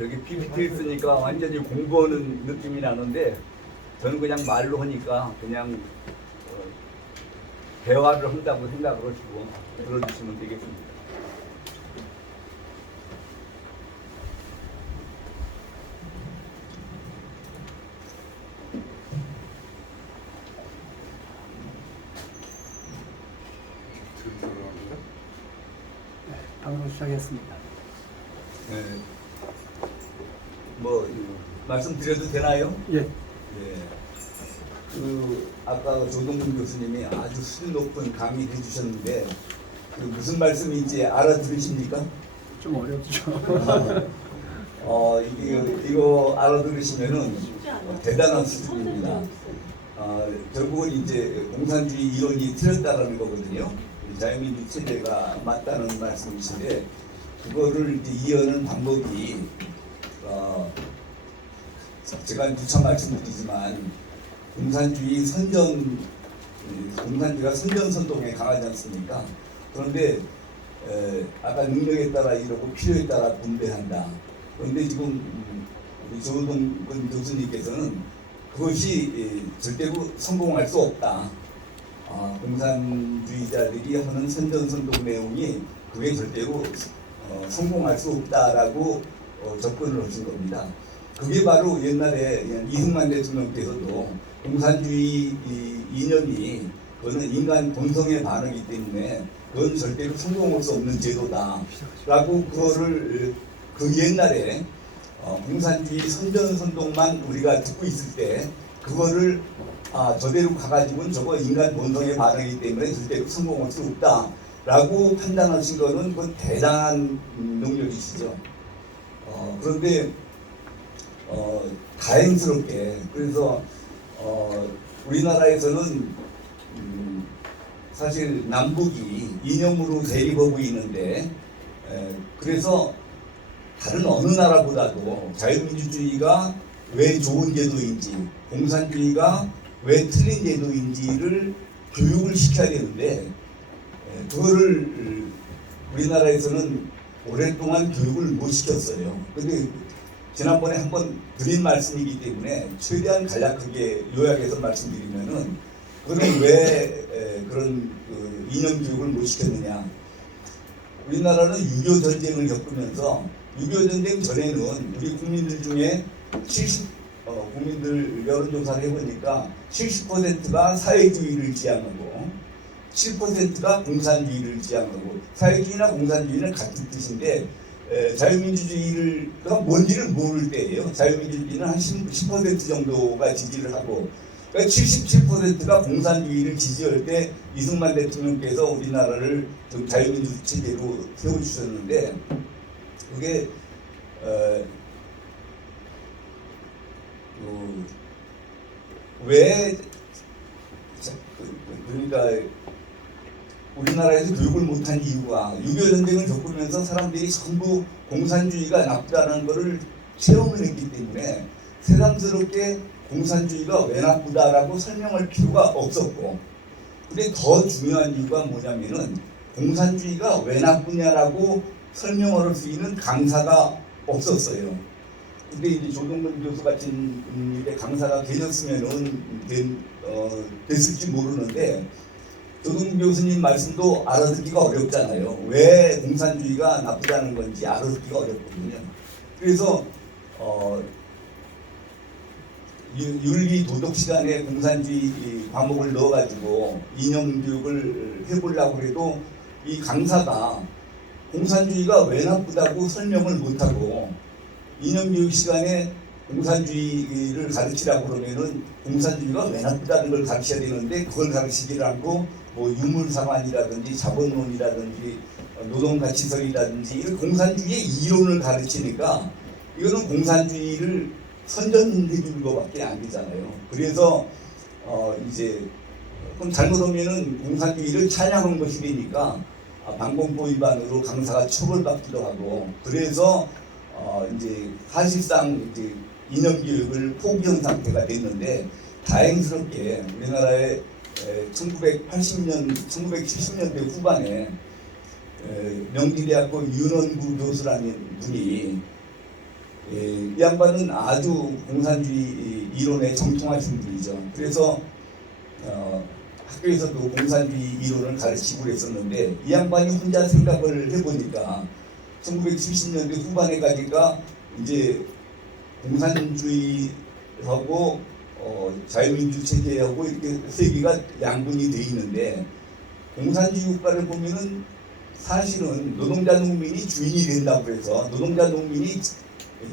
여기 PPT 쓰니까 완전히 공부하는 느낌이 나는데 저는 그냥 말로 하니까 그냥 대화를 한다고 생각을 하시고 들어주시면 되겠습니다. 방송 시작했습니다. 네. 뭐 말씀드려도 되나요? 예. 네. 아까 조동근 교수님이 아주 수준 높은 강의를 해주셨는데 무슨 말씀인지 알아들으십니까? 좀 어렵죠. 이거 알아들으시면은 대단한 수준입니다. 결국은 이제 공산주의 이론이 틀렸다라는 거거든요. 자유민주 체제가 맞다는 말씀이신데 그거를 이제 이해하는 방법이 제가 누차 말씀드리지만 공산주의가 선전선동에 강하지 않습니까? 그런데 아까 능력에 따라 이러고 필요에 따라 분배한다. 그런데 지금 우리 조동근 교수님께서는 그것이 절대로 성공할 수 없다. 공산주의자들이 하는 선전선동 내용이 그게 절대로 성공할 수 없다라고 접근을 하신 겁니다. 그게 바로 옛날에 이승만 대통령께서도 공산주의 이념이 그거는 인간 본성에 반하기 때문에 그건 절대로 성공할 수 없는 제도다라고 그거를 그 옛날에 공산주의 선전선동만 우리가 듣고 있을 때 그거를 저대로 가가지고는 저거 인간 본성에 반하기 때문에 절대로 성공할 수 없다라고 판단하신 거는 그 대단한 능력이시죠. 그런데 다행스럽게 그래서 우리나라에서는 사실 남북이 이념으로 대립하고 있는데 그래서 다른 어느 나라보다도 자유민주주의가 왜 좋은 제도인지 공산주의가 왜 틀린 제도인지를 교육을 시켜야 되는데 그거를 우리나라에서는 오랫동안 교육을 못 시켰어요. 근데 지난번에 한번 드린 말씀이기 때문에 최대한 간략하게 요약해서 말씀드리면은 그거는 왜 그런 이념 교육을 못 시켰느냐. 우리나라는 6.25 전쟁을 겪으면서 6.25 전쟁 전에는 우리 국민들 중에 국민들 여론조사를 해보니까 70%가 사회주의를 지향하고 7%가 공산주의를 지향하고 사회주의나 공산주의는 같은 뜻인데 자유민주주의가 뭔지를 모를 때예요. 자유민주주의는 한 10% 정도가 지지를 하고 그러니까 77%가 공산주의를 지지할 때 이승만 대통령께서 우리나라를 좀 자유민주 체제로 세워주셨는데 그게 왜 그러니까 우리나라에서 교육을 못한 이유가 6.25 전쟁을 겪으면서 사람들이 전부 공산주의가 나쁘다는 것을 체험을 했기 때문에 새삼스럽게 공산주의가 왜 나쁘다라고 설명할 필요가 없었고 근데 더 중요한 이유가 뭐냐면은 공산주의가 왜 나쁘냐라고 설명할 수 있는 강사가 없었어요. 근데 이제 조동근 교수 같은 강사가 계셨으면은 됐을지 모르는데 조동근 교수님 말씀도 알아듣기가 어렵잖아요. 왜 공산주의가 나쁘다는 건지 알아듣기가 어렵거든요. 그래서 윤리 도덕 시간에 공산주의 과목을 넣어가지고 이념 교육을 해보려고 해도 이 강사가 공산주의가 왜 나쁘다고 설명을 못하고 이념 교육 시간에 공산주의를 가르치라고 그러면은 공산주의가 왜 나쁘다는 걸 가르쳐야 되는데 그걸 가르치지를 않고 뭐 유물상환이라든지 자본론이라든지 노동가치설이라든지 이런 공산주의의 이론을 가르치니까 이거는 공산주의를 선전해 주는 것밖에 안 되잖아요. 그래서 이제 그럼 잘못하면은 공산주의를 찬양한 것이 되니까 방공법 위반으로 강사가 처벌받기도 하고 그래서 이제 사실상 이제 이념 교육을 포기한 상태가 됐는데 다행스럽게 우리나라의 1970년대 후반에 명지대학교 윤원구 교수라는 분이 이 양반은 아주 공산주의 이론에 정통하신 분이죠. 그래서 학교에서도 공산주의 이론을 가르치고 그랬었는데 이 양반이 혼자 생각을 해보니까 1970년대 후반에까지가 이제 공산주의하고 자유민주 체제하고 이렇게 세 개가 양분이 돼 있는데 공산주의 국가를 보면은 사실은 노동자 농민이 주인이 된다고 해서 노동자 농민이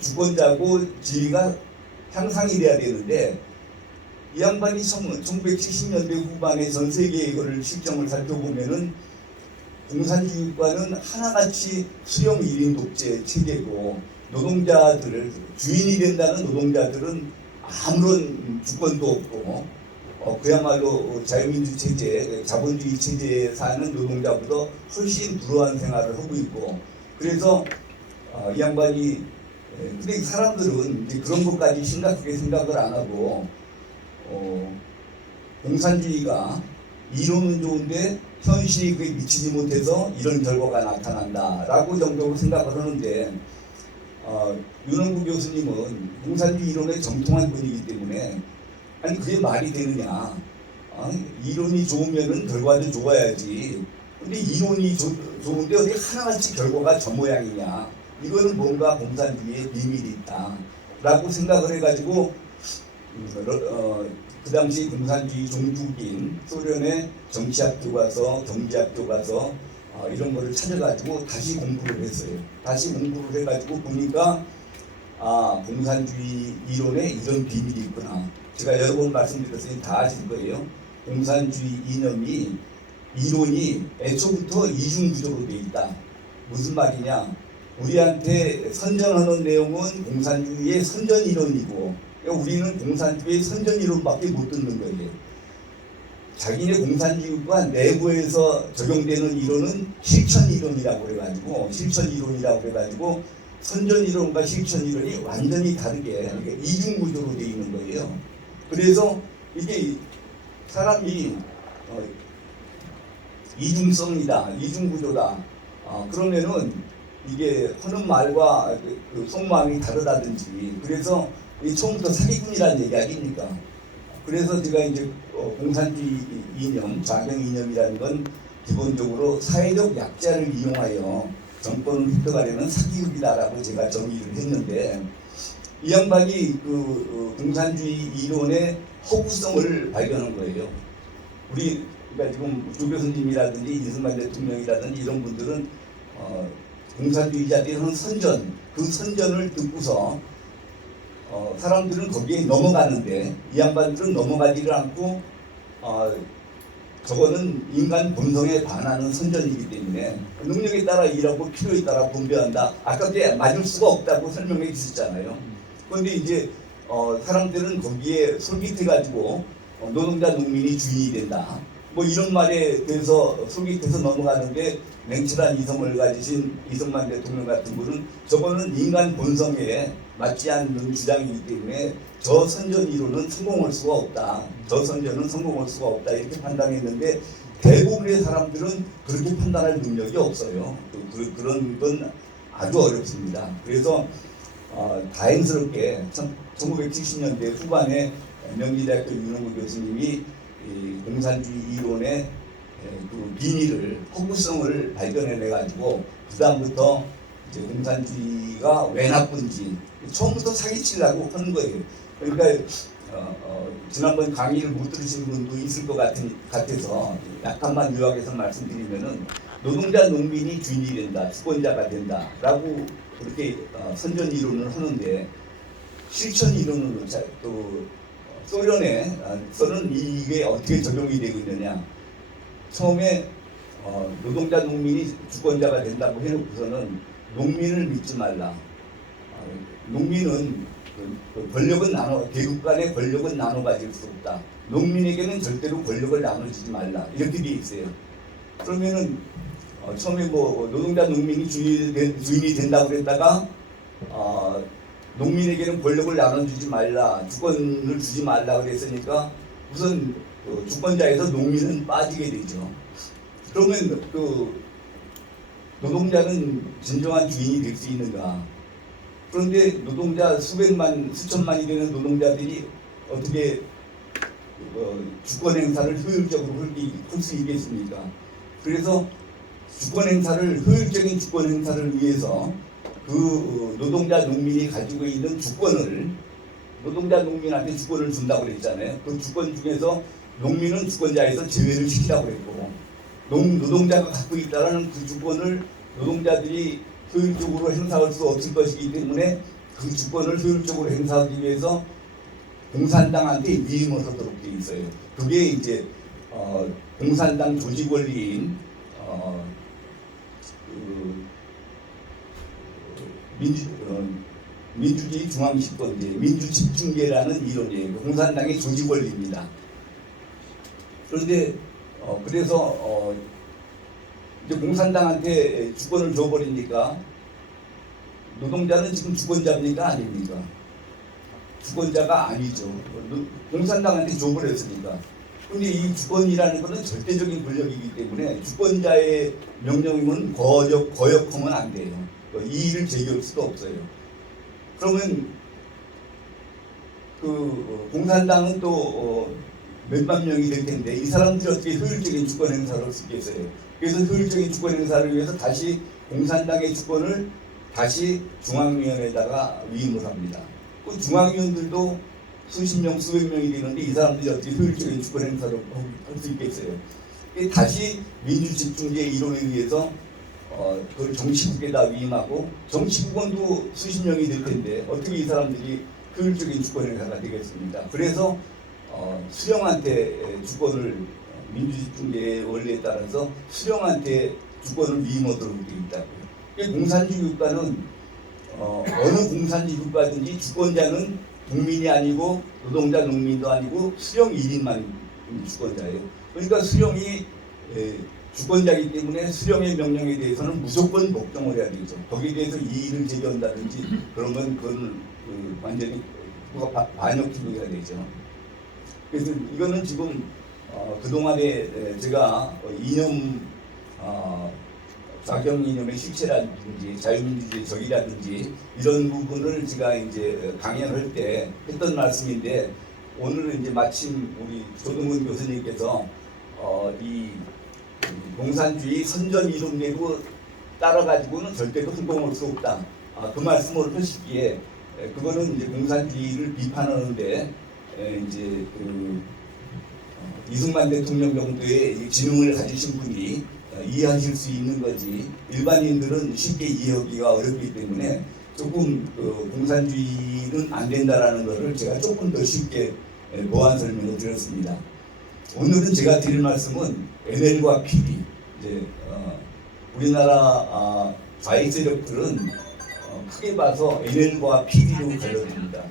주권자고 지위가 향상이 돼야 되는데 이 양반이 1970년대 후반에 전 세계의 이거를 실정을 살펴보면은 공산주의 국가는 하나같이 수령 1인 독재 체제고 노동자들을 주인이 된다는 노동자들은 아무런 주권도 없고 그야말로 자유민주 체제, 자본주의 체제에 사는 노동자보다 훨씬 불우한 생활을 하고 있고 그래서 이 양반이 근데 사람들은 이제 그런 것까지 심각하게 생각을 안 하고 공산주의가 이론은 좋은데 현실이 그에 미치지 못해서 이런 결과가 나타난다라고 정도로 생각을 하는데 윤원구 교수님은 공산주의 이론에 정통한 분이기 때문에 아니 그게 말이 되느냐 이론이 좋으면은 결과도 좋아야지 근데 이론이 좋은데 어디 하나같이 결과가 저 모양이냐 이거는 뭔가 공산주의의 비밀이 있다 라고 생각을 해가지고 그 당시 공산주의 종주국인 소련의 정치학 교과서, 경제학 교과서 이런 거를 찾아가지고 다시 공부를 했어요. 다시 공부를 해가지고 보니까 공산주의 이론에 이런 비밀이 있구나. 제가 여러 번 말씀드렸으니 다 아실 거예요. 공산주의 이론이 애초부터 이중구조로 되어 있다. 무슨 말이냐? 우리한테 선전하는 내용은 공산주의의 선전 이론이고 우리는 공산주의의 선전 이론밖에 못 듣는 거예요. 자기네 공산주의가 내부에서 적용되는 이론은 실천 이론이라고 해가지고 선전 이론과 실천 이론이 완전히 다르게 이중 구조로 되어 있는 거예요. 그래서 이게 사람이 이중성이다, 이중 구조다. 그러면은 이게 하는 말과 그 속마음이 다르다든지 그래서 처음부터 사기꾼이라는 얘기 아닙니까? 그래서 제가 이제 공산주의 이념, 좌경 이념이라는 건 기본적으로 사회적 약자를 이용하여 정권을 획득하려는 사기극이다라고 제가 정의를 했는데 이 양반이 그 공산주의 이론의 허구성을 발견한 거예요. 그러니까 지금 조 교수님이라든지 이승만 대통령이라든지 이런 분들은 공산주의자들이 하는 선전, 그 선전을 듣고서 사람들은 거기에 넘어가는데 이 양반들은 넘어가지를 않고 저거는 인간 본성에 반하는 선전이기 때문에 능력에 따라 일하고 필요에 따라 분배한다. 아까 때 맞을 수가 없다고 설명해 주셨잖아요. 그런데 이제 사람들은 거기에 솔깃해가지고 노동자 농민이 주인이 된다. 뭐 이런 말에 대해서 솔깃해서 넘어가는데 냉철한 이성을 가지신 이승만 대통령 같은 분은 저거는 인간 본성에 맞지 않는 주장이기 때문에 저 선전 이론은 성공할 수가 없다. 저 선전은 성공할 수가 없다. 이렇게 판단했는데 대부분의 사람들은 그렇게 판단할 능력이 없어요. 그런 건 아주 어렵습니다. 그래서 다행스럽게 1970년대 후반에 명지대학교 윤원구 교수님이 이 공산주의 이론의 그 비밀을 허구성을 발견해 가지고 그 다음부터 이제 공산주의가 왜 나쁜지 처음부터 사기치려고 하는 거예요. 그러니까 지난번 강의를 못 들으신 분도 있을 것 같아서 약간만 요약해서 말씀드리면은 노동자 농민이 주인이 된다, 주권자가 된다라고 그렇게 선전 이론을 하는데 실천 이론으로 또 소련은 이게 어떻게 적용이 되고 있느냐. 처음에 노동자 농민이 주권자가 된다고 해놓고서는 농민을 믿지 말라. 농민은 계급 간의 권력은 나눠 가질 수 없다. 농민에게는 절대로 권력을 나눠주지 말라. 이렇게 돼 있어요. 그러면은 처음에 뭐 노동자 농민이 주인이 된다고 그랬다가 농민에게는 권력을 나눠주지 말라, 주권을 주지 말라 그랬으니까 우선 주권자에서 농민은 빠지게 되죠. 그러면 노동자는 진정한 주인이 될 수 있는가? 그런데 노동자 수백만, 수천만이 되는 노동자들이 어떻게 주권 행사를 효율적으로 할 수 있겠습니까? 그래서 효율적인 주권 행사를 위해서 그 노동자 농민이 가지고 있는 주권을 노동자 농민한테 주권을 준다고 그랬잖아요. 그 주권 중에서 농민은 주권자에서 제외를 시키라고 그랬고, 노동자가 갖고 있다는 그 주권을 노동자들이 효율적으로 행사할 수 없을 것이기 때문에 그 주권을 효율적으로 행사하기 위해서 공산당한테 위임을 하도록 되어 있어요. 그게 이제 공산당 조직 원리인 민주주의 중앙집권제, 민주집중제라는 이론이에요. 공산당의 조직 원리입니다. 그런데 그래서 이제 공산당한테 주권을 줘버리니까 노동자는 지금 주권자입니까? 아닙니까? 주권자가 아니죠. 공산당한테 줘버렸으니까. 근데 이 주권이라는 것은 절대적인 권력이기 때문에 주권자의 명령이면 거역하면 안 돼요. 이의를 제기할 수도 없어요. 그러면 그 공산당은 또 몇만 명이 될 텐데 이 사람들이 어떻게 효율적인 주권 행사를 할 수 있겠어요? 그래서 효율적인 주권 행사를 위해서 다시 공산당의 주권을 다시 중앙위원회에다가 위임을 합니다. 그 중앙위원들도 수십 명, 수백 명이 되는데 이 사람들이 어떻게 효율적인 주권 행사를 할 수 있겠어요? 다시 민주집중제 이론에 의해서 그걸 정치국에다 위임하고 정치국원도 수십 명이 될 텐데 어떻게 이 사람들이 효율적인 주권 행사가 되겠습니까? 그래서 수령한테 주권을 민주집중제의 원리에 따라서 수령한테 주권을 위임하도록 되어 있다고요. 공산주의 국가는 어느 공산주의 국가든지 주권자는 국민이 아니고 노동자, 농민도 아니고 수령 1인만 주권자예요. 그러니까 수령이 주권자이기 때문에 수령의 명령에 대해서는 무조건 복종을 해야 되죠. 거기에 대해서 이의를 제기한다든지 그러면 그건 완전히 반역 기능이 되죠. 그래서 이거는 지금 그동안에 제가 이념 좌경 이념의 실체라든지 자유민주주의 적이라든지 이런 부분을 제가 이제 강연할 때 했던 말씀인데 오늘은 이제 마침 우리 조동근 교수님께서 이 공산주의 선전 이론대로 따라가지고는 절대로 성공할 수 없다. 그 말씀을 하시기에 그거는 이제 공산주의를 비판하는데 이제 이승만 대통령 정도의 지능을 가지신 분이 이해하실 수 있는 거지 일반인들은 쉽게 이해하기가 어렵기 때문에 조금 공산주의는 안 된다라는 것을 제가 조금 더 쉽게 보완 설명을 드렸습니다. 오늘은 제가 드릴 말씀은 NL과 PD, 이제 우리나라 좌익 세력들은 크게 봐서 NL과 PD로 갈려집니다.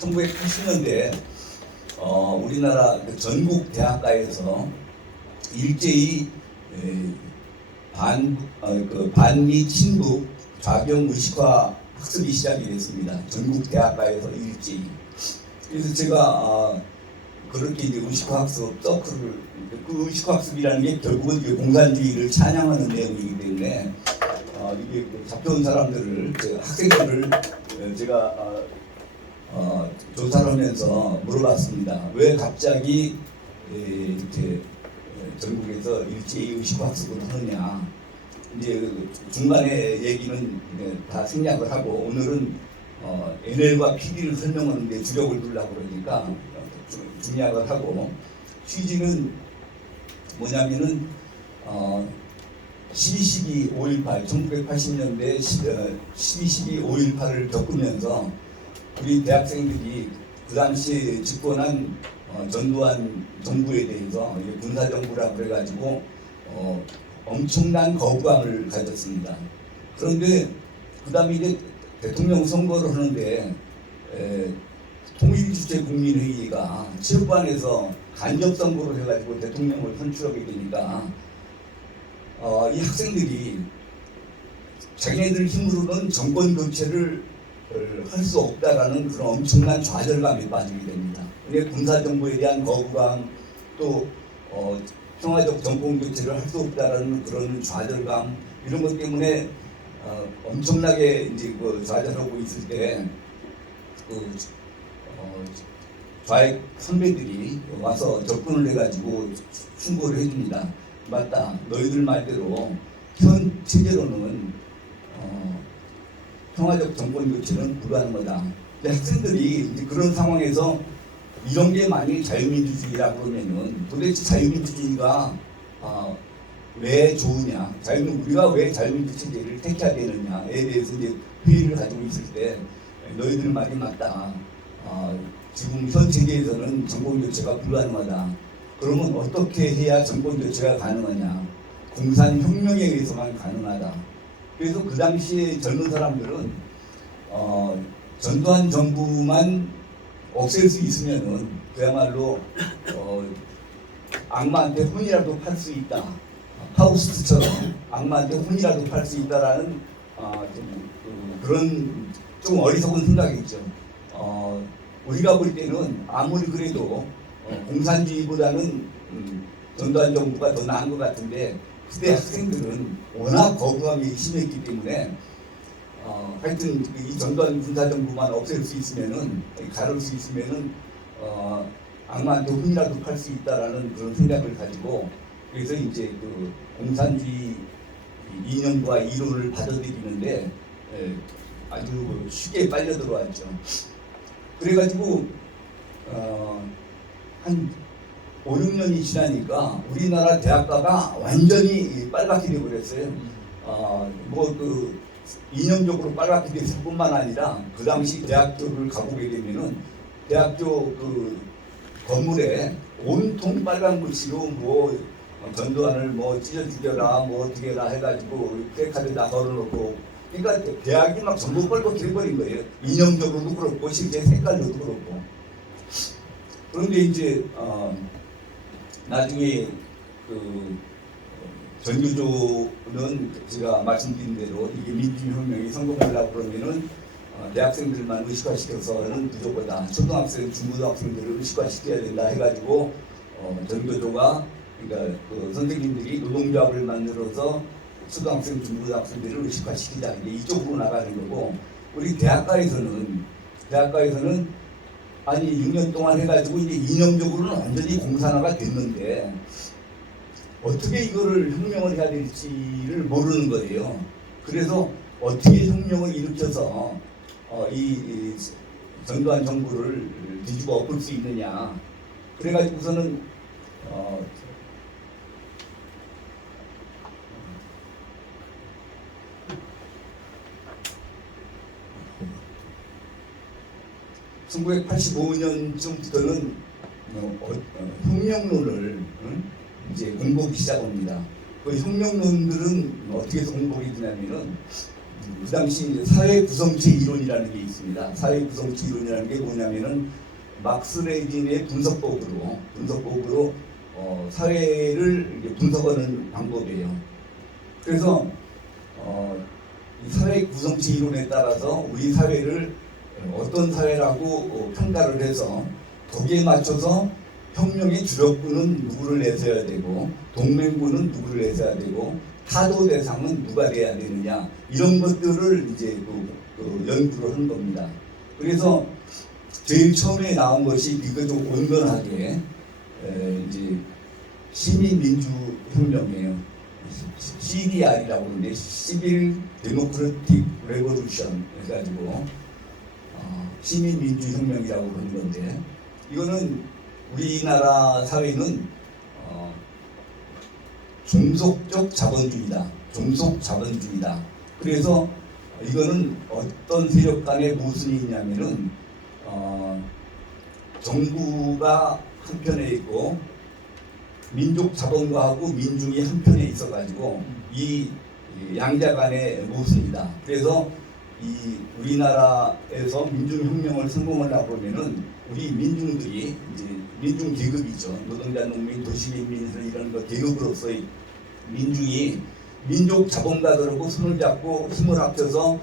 1980년대 우리나라 전국 대학가에서 일제히 반미 친북 좌경 의식화 학습이 시작이 됐습니다. 전국 대학가에서 일제히. 그래서 제가 그렇게 이제 의식화 학습 서클을 그 의식화 학습이라는 게 결국은 이제 공산주의를 찬양하는 내용이기 때문에 이게 잡혀온 사람들을 학생들을 제가 조사를 하면서 물어봤습니다. 왜 갑자기 이렇게 전국에서 일제히 의식화 학습을 하느냐. 이제 중간에 얘기는 다 생략을 하고 오늘은 NL과 PD를 설명하는데 주력을 두려고 그러니까 중략을 하고 취지는 뭐냐면은 12.12.5.18 1980년대 12.12.5.18을 겪으면서 우리 대학생들이 그 당시 집권한 전두환 정부에 대해서 군사정부라고 그래가지고 엄청난 거부감을 가졌습니다. 그런데 그 다음에 이제 대통령 선거를 하는데 통일주체국민회의가 체육관에서 간접 선거를 해가지고 대통령을 선출하게 되니까 이 학생들이 자기네들 힘으로는 정권 교체를 할 수 없다라는 그런 엄청난 좌절감에 빠지게 됩니다. 그게 군사정부에 대한 거부감, 또 평화적 정권 교체를 할 수 없다라는 그런 좌절감, 이런 것 때문에 엄청나게 이제 그 좌절하고 있을 때 좌익 선배들이 와서 접근을 해가지고 충고를 해줍니다. 맞다, 너희들 말대로 현 체제로는 평화적 정권 교체는 불가능하다. 학생들이 이제 그런 상황에서 이런 게 만약에 자유민주주의라 그러면은 도대체 자유민주주의가 왜 좋으냐, 우리가 왜 자유민주 체제를 택해야 되느냐에 대해서 이제 회의를 가지고 있을 때 너희들 말이 맞다. 지금 현 체제에서는 정권 교체가 불가능하다. 그러면 어떻게 해야 정권 교체가 가능하냐? 공산 혁명에 의해서만 가능하다. 그래서 그 당시에 젊은 사람들은 전두환 정부만 없앨 수 있으면은 그야말로 악마한테 혼이라도 팔 수 있다. 파우스트처럼 악마한테 혼이라도 팔 수 있다라는 그런 좀 어리석은 생각이죠. 우리가 볼 때는 아무리 그래도 공산주의보다는 전두환 정부가 더 나은 것 같은데, 그때 학생들은 워낙 거부감이 심했기 때문에 하여튼 이 전두환 군사정부만 없앨 수 있으면은, 가를 수 있으면은 악마한테 혼이라도 팔 수 있다라는 그런 생각을 가지고, 그래서 이제 그 공산주의 이념과 이론을 받아들이는데 아주 쉽게 빨려 들어왔죠. 그래가지고 한 5, 6년이 지나니까 우리나라 대학가가 완전히 빨갛게 되어버렸어요. 그 이념적으로 빨갛게 됐을 뿐만 아니라 그 당시 대학교를 가보게 되면은 대학교 그 건물에 온통 빨간 글씨로 뭐 전두환을 뭐 찢어 죽여라 뭐 어떻게 해라 해가지고 플래카드에다 걸어놓고, 그러니까 대학이 막 전부 빨갛게 돼버린 거예요. 이념적으로도 그렇고 실제 색깔로도 그렇고. 그런데 이제 나중에 그 전교조는 제가 말씀드린 대로 이게 민주혁명이 성공하려고 그러면은 대학생들만 의식화시켜서는 부족하다. 초등학생, 중고등학생들을 의식화시켜야 된다 해가지고 전교조가, 그러니까 그 선생님들이 노동조합을 만들어서 초등학생, 중고등학생들을 의식화시키자, 이제 이쪽으로 나가는 거고, 우리 대학가에서는 아니 6년 동안 해가지고 이제 이념적으로는 완전히 공산화가 됐는데 어떻게 이거를 혁명을 해야 될지를 모르는 거예요. 그래서 어떻게 혁명을 일으켜서 이 전두환 정부를 뒤집어 엎을 수 있느냐. 그래가지고서는 어, 1985년쯤부터는 혁명론을 이제 공부하기 시작합니다. 그 혁명론들은 어떻게 해서 공부하게 되냐면은 그 당시 사회 구성체 이론이라는 게 있습니다. 사회 구성체 이론이라는 게 뭐냐면은 막스 레닌의 분석법으로 사회를 이제 분석하는 방법이에요. 그래서 이 사회 구성체 이론에 따라서 우리 사회를 어떤 사회라고 평가를 해서 거기에 맞춰서 혁명의 주력군은 누구를 내세워야 되고 동맹군은 누구를 내세워야 되고 타도 대상은 누가 돼야 되느냐, 이런 것들을 이제 연구를 한 겁니다. 그래서 제일 처음에 나온 것이 비교적 온건하게 이제 시민민주혁명이에요. CDR이라고 하는데 Civil Democratic Revolution 해가지고 시민민주혁명이라고 하는 건데, 이거는 우리나라 사회는 종속적 자본주의다. 그래서 이거는 어떤 세력 간에 모순이 있냐면은 정부가 한편에 있고 민족 자본가하고 민중이 한편에 있어가지고 이 양자 간의 모순이다. 그래서 이 우리나라에서 민중혁명을 성공하려고 하면은 우리 민중들이 이제 민중 계급이죠. 노동자, 농민, 도시민들 이런 거 계급으로서의 민중이 민족 자본가들하고 손을 잡고 힘을 합쳐서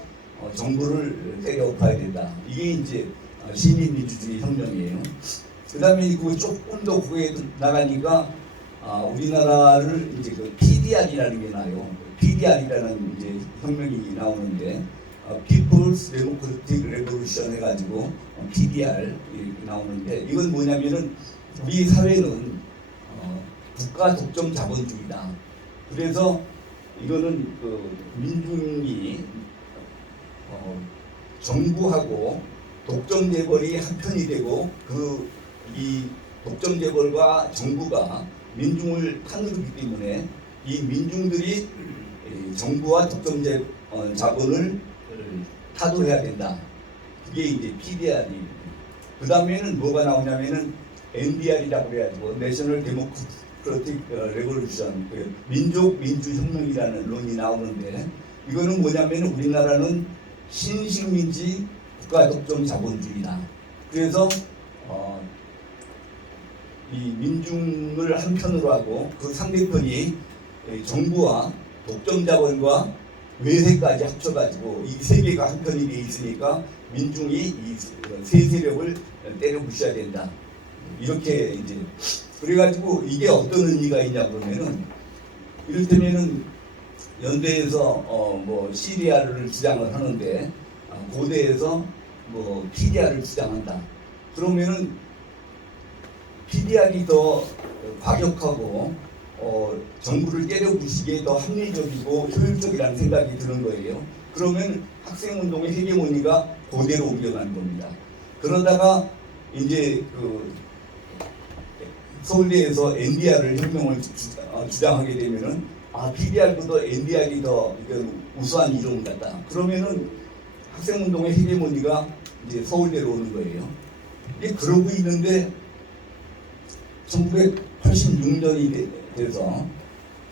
정부를 때려 엎어야 된다. 이게 이제 시민민주주의 혁명이에요. 그 다음에 그 조금 더 후에 나가니까 우리나라를 이제 그 PDR이라는 게 나요. PDR이라는 이제 혁명이 나오는데 People's Democratic Revolution 해가지고 PDR 이렇게 나오는데 이건 뭐냐면은 우리 사회는 국가 독점 자본주의다. 그래서 이거는 그 민중이 정부하고 독점 재벌이 한편이 되고 그 이 독점 재벌과 정부가 민중을 타누르기 때문에 이 민중들이 정부와 독점 자본을 타도해야 된다. 그게 이제 PDR이. 그 다음에는 뭐가 나오냐면은 NDR이라고 그래가지고 내셔널 데모크라틱 레볼루션, 민족 민주혁명이라는 론이 나오는데 이거는 뭐냐면은 우리나라는 신식민지 국가 독점 자본주의다. 그래서 이 민중을 한편으로 하고 그 상대편이 정부와 독점 자본과 외세까지 합쳐가지고 이 세 개가 한편이 돼 있으니까 민중이 이 세 세력을 때려 부셔야 된다. 이렇게 이제 그래가지고 이게 어떤 의미가 있냐 그러면은 이를테면은 연대에서 뭐 CDR을 주장을 하는데 고대에서 뭐 PDR을 주장한다. 그러면은 PDR이 더 과격하고 정부를 때려부시기에 더 합리적이고 효율적이라는 생각이 드는 거예요. 그러면 학생운동의 헤게모니가 고대로 옮겨가는 겁니다. 그러다가 이제 그 서울대에서 NDR을 혁명을 주장하게 되면은 PDR보다 NDR이 더 우수한 이론 같다. 그러면은 학생운동의 헤게모니가 이제 서울대로 오는 거예요. 이게 그러고 있는데 1986년이 돼서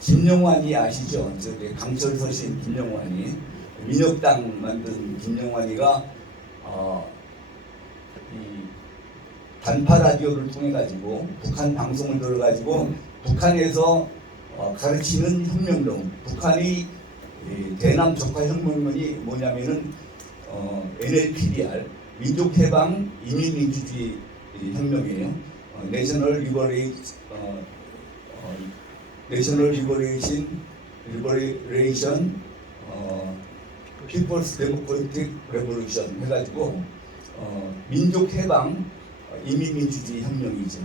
김영환이 아시죠? 저기 강철 서신 김영환이 민혁당 만든 김영환이가 이 단파 라디오를 통해 가지고 북한 방송을 들어 가지고 북한에서 가르치는 혁명론, 북한이 대남 적화 혁명론이 뭐냐면은 NLPDR 민족해방 이민민주주의 혁명이에요. 내셔널 리버레이션 피플스 데모크라틱 레볼루션 해가지고 민족 해방 이민민주주의 혁명이죠.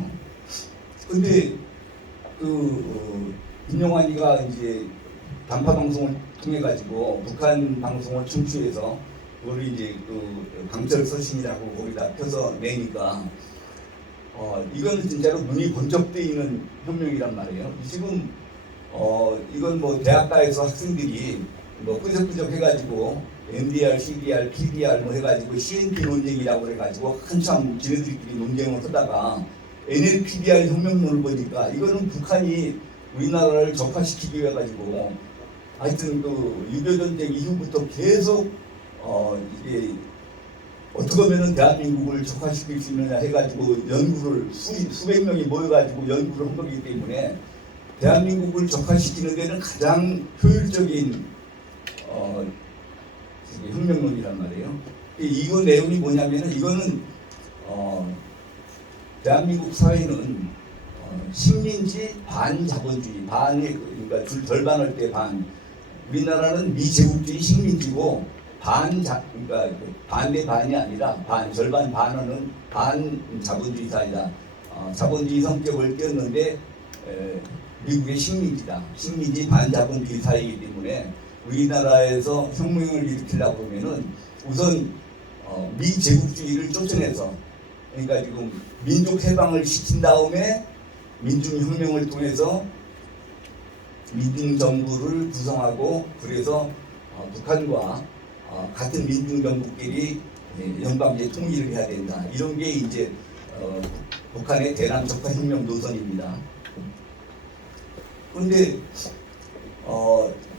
근데 그 김영환이가 이제 단파 방송을 통해 가지고 북한 방송을 청취해서 그걸 이제 그 강철 서신이라고 거기다 펴서 내니까 이건 진짜로 눈이 번쩍 뜨이는 혁명이란 말이에요. 지금 이건 뭐 대학가에서 학생들이 뭐 끄적끄적 해가지고 NDR, CDR, PDR 뭐 해가지고 CNP 논쟁이라고 해가지고 한참 지네들끼리 논쟁을 하다가 NLPDR 혁명론을 보니까 이거는 북한이 우리나라를 적화시키기 위해 가지고 하여튼 그 6.25 전쟁 이후부터 계속 이게 어떻게 하면은 대한민국을 적화시킬 수 있느냐 해가지고 연구를 수백 명이 모여가지고 연구를 한 거기 때문에 대한민국을 적화시키는 데는 가장 효율적인 혁명론이란 말이에요. 이거 내용이 뭐냐면은 이거는 대한민국 사회는 식민지 반자본주의 그러니까 절반할 때 반. 우리나라는 미제국주의 식민지고 그러니까 반대 반이 아니라 절반 반은 반자본주의 사회다. 자본주의 성격을 띄었는데 미국의 식민지다. 식민지 반자본주의 사회이기 때문에 우리나라에서 혁명을 일으키려고 하면은 우선 미제국주의를 쫓아내서 그러니까 지금 민족 해방을 시킨 다음에 민중혁명을 통해서 민중정부를 구성하고 그래서 북한과 같은 민중정부끼리 연방제 통일을 해야 된다. 이런 게 이제 북한의 대남 적화혁명 노선입니다. 그런데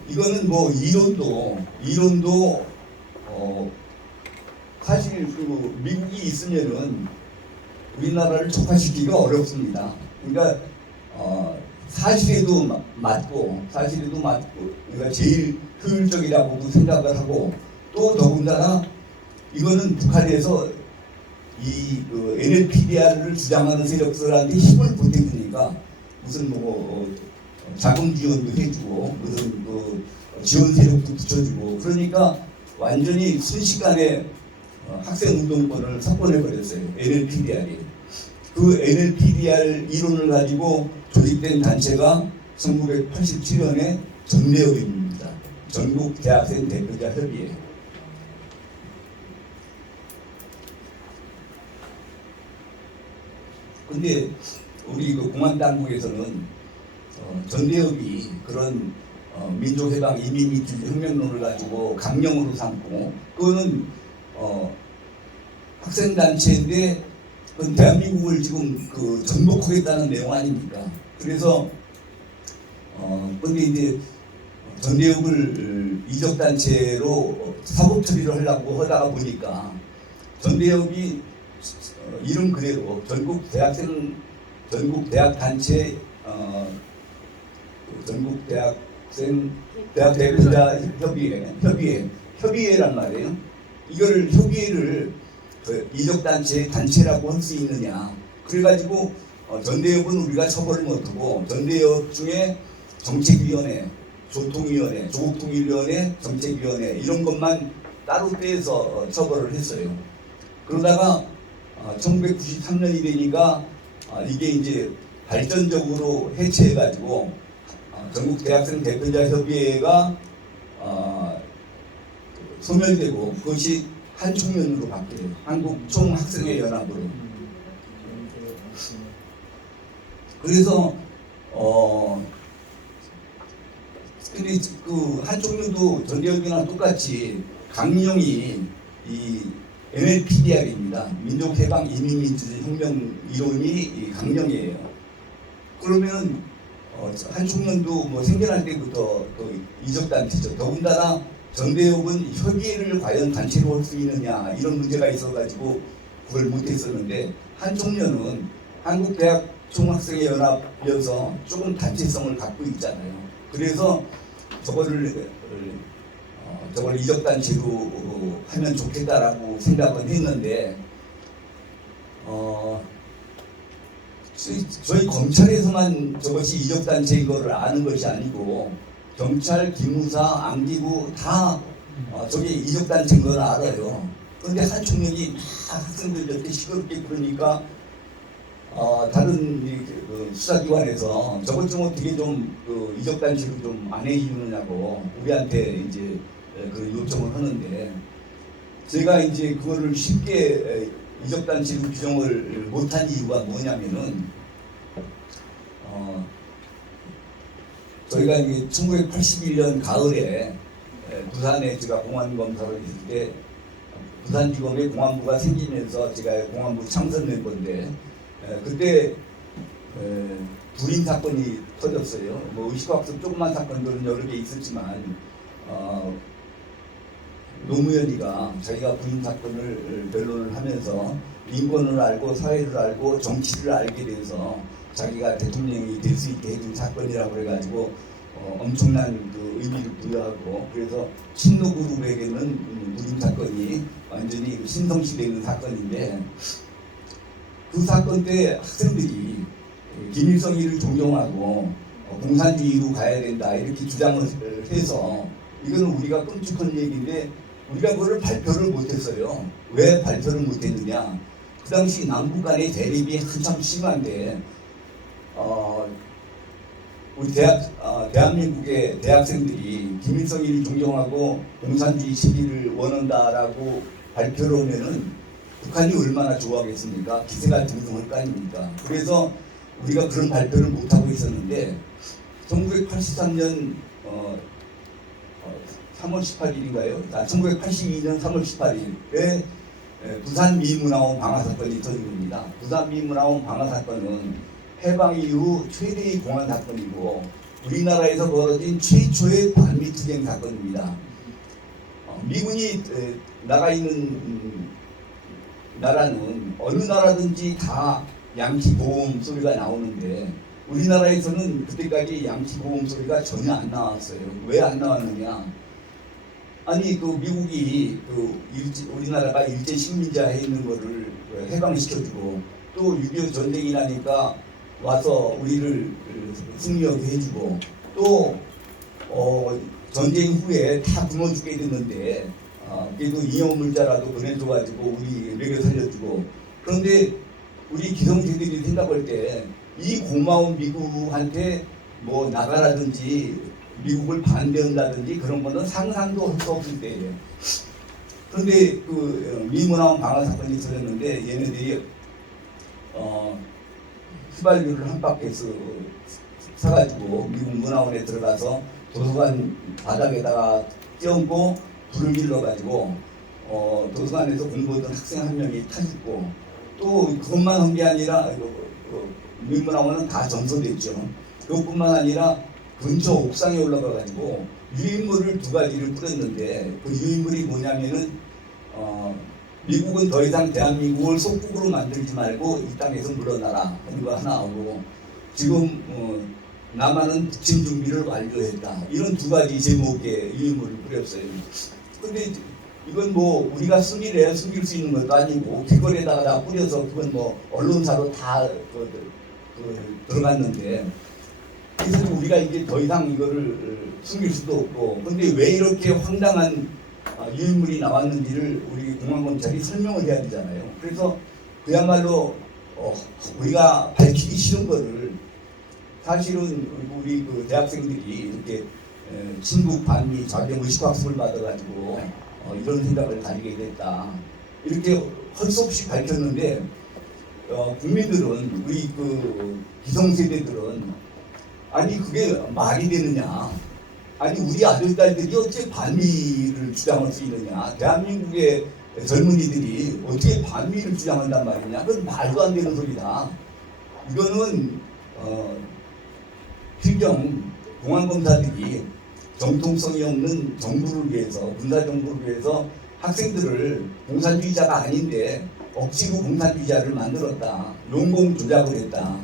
이거는 뭐 이론도 사실 그 미국이 있으면은 우리나라를 적화시키기가 어렵습니다. 그러니까 맞고 우리가 제일 효율적이라고도 생각을 하고 또 더군다나 이거는 북한에서 이 NLPDR을 주장하는 세력들한테 힘을 보태주니까 무슨 자금 지원도 해주고 무슨 지원 세력도 붙여주고 그러니까 완전히 순식간에 학생 운동권을 석권해 버렸어요. NLPDR이. 그 NLPDR 이론을 가지고 조직된 단체가 1987년에 전대협입니다. 전국 대학생 대표자 협의회. 근데 우리 그 공안 당국에서는 전대협이 그런 민족해방 이민민주주의 혁명론을 가지고 강령으로 삼고 그거는 학생단체인데 그건 대한민국을 지금 그 전복하겠다는 내용 아닙니까? 그래서 근데 이제 전대협을 이적단체로 사법 처리를 하려고 하다가 보니까 전대협이 이름 그대로 전국 대학 단체 전국 대학생 대학 대표자 협의회란 말이에요. 이걸 협의회를 이적 단체라고 할 수 있느냐? 그래가지고 전대협은 우리가 처벌을 못하고 전대협 중에 정책위원회, 교통위원회, 조국통일위원회, 정책위원회 이런 것만 따로 떼서 처벌을 했어요. 그러다가 1993년이 되니까 이게 이제 발전적으로 해체해가지고 전국 대학생 대표자 협의회가 소멸되고 그것이 한총련으로 바뀌어요. 한국 총학생회 연합으로. 그래서 근데 그 한총련도 전대협이랑 똑같이 강령이 이 NLPDR입니다. 민족해방 이민민주주의 혁명 이론이 강령이에요. 그러면 한총련도 생겨날 때부터 이적단체죠. 더군다나 전대협은 협의회를 과연 단체로 할 수 있느냐 이런 문제가 있어가지고 그걸 못했었는데 한총련은 한국대학 총학생회 연합이어서 조금 단체성을 갖고 있잖아요. 그래서 저걸 이적단체로 하면 좋겠다라고 생각은 했는데 저희 검찰에서만 저것이 이적단체인 것을 아는 것이 아니고 경찰, 기무사, 안기부 다 저게 이적단체인 걸 알아요. 그런데 한총련이 다 학생들 이렇게 시끄럽게 그러니까 다른 수사기관에서 저것 좀 어떻게 좀 이적단체로 좀 안 해주느냐고 우리한테 이제 그 요청을 하는데 제가 이제 그거를 쉽게 이적단체로 규정을 못한 이유가 뭐냐면은 저희가 이게 1981년 가을에 부산에 제가 공안검사로 있을 때 부산지검에 공안부가 생기면서 제가 공안부 창설 멤버인데 그때 불임 사건이 터졌어요. 의식학습 조그만 사건들은 여러 개 있었지만 노무현이가 자기가 불임 사건을 변론을 하면서 인권을 알고 사회를 알고 정치를 알게 돼서 자기가 대통령이 될 수 있게 해준 사건이라고 해가지고 엄청난 그 의미를 부여하고 그래서 친노 그룹에게는 불임 사건이 완전히 신성시되는 사건인데 그 사건 때 학생들이 김일성이를 존경하고 공산주의로 가야 된다 이렇게 주장을 해서 이거는 우리가 끔찍한 얘기인데 우리가 그걸 발표를 못했어요. 왜 발표를 못했느냐? 그 당시 남북 간의 대립이 한참 심한데 우리 대한민국의 대학생들이 김일성이를 존경하고 공산주의 시기를 원한다라고 발표를 하면은 북한이 얼마나 좋아하겠습니까? 기세가 등등할 거 아닙니까? 그래서 우리가 그런 발표를 못하고 있었는데 1983년 3월 18일인가요? 1982년 3월 18일에 부산 미문화원 방화 사건이 터진 겁니다. 부산 미문화원 방화 사건은 해방 이후 최대의 공안 사건이고 우리나라에서 벌어진 최초의 반미투쟁 사건입니다. 미군이 나가 있는 나라는 어느 나라든지 다 양키 보험 소리가 나오는데 우리나라에서는 그때까지 양키 보험 소리가 전혀 안 나왔어요. 왜 안 나왔느냐? 아니 그 미국이 우리나라가 일제 식민자에 있는 거를 해방시켜주고 또 6.25 전쟁이 나니까 와서 우리를 승리하게 해주고 또 전쟁 후에 다 굶어 죽게 됐는데 그래도 이념물자라도 보내줘가지고 우리 먹여 살려주고. 그런데 우리 기성세들이 생각할 때 이 고마운 미국한테 뭐 나가라든지 미국을 반대한다든지 그런 거는 상상도 할 수 없을 때예요. 그런데 그 미문화원 방화 사건이 터졌는데 얘네들이 휘발유를 한 바퀴에서 사가지고 미국 문화원에 들어가서 도서관 바닥에다가 띄얹고 불을 질러가지고 도서관에서 공부하던 학생 한 명이 타 죽고 또 그것만 한 게 아니라 민문학원은 다 전소됐죠. 그것뿐만 아니라 근처 옥상에 올라가가지고 유인물을 2가지를 뿌렸는데 그 유인물이 뭐냐면은 미국은 더 이상 대한민국을 속국으로 만들지 말고 이 땅에서 물러나라 하는 거 하나 하고 지금 남한은 북침 준비를 완료했다 이런 2가지 제목의 유인물을 뿌렸어요. 근데 이건 뭐 우리가 숨길 수 있는 것도 아니고 길거리에다가 다 뿌려서 그건 뭐 언론사로 다 들어갔는데 그래서 우리가 이제 더 이상 이거를 숨길 수도 없고. 근데 왜 이렇게 황당한 유인물이 나왔는지를 우리 공안검찰이 설명을 해야 되잖아요. 그래서 그야말로 우리가 밝히기 싫은 거를 사실은 우리 그 대학생들이 이렇게 친북 반미 좌경 의식학습을 받아가지고 이런 생각을 가지게 됐다 이렇게 할 수 없이 밝혔는데 국민들은 우리 그 기성세대들은 아니 그게 말이 되느냐? 아니 우리 아들 딸들이 어째 반미를 주장할 수 있느냐? 대한민국의 젊은이들이 어떻게 반미를 주장한단 말이냐? 그건 말도 안 되는 소리다. 이거는 필경 공안검사들이 정통성이 없는 정부를 위해서 군사정부를 위해서 학생들을 공산주의자가 아닌데 억지로 공산주의자를 만들었다. 용공 조작을 했다.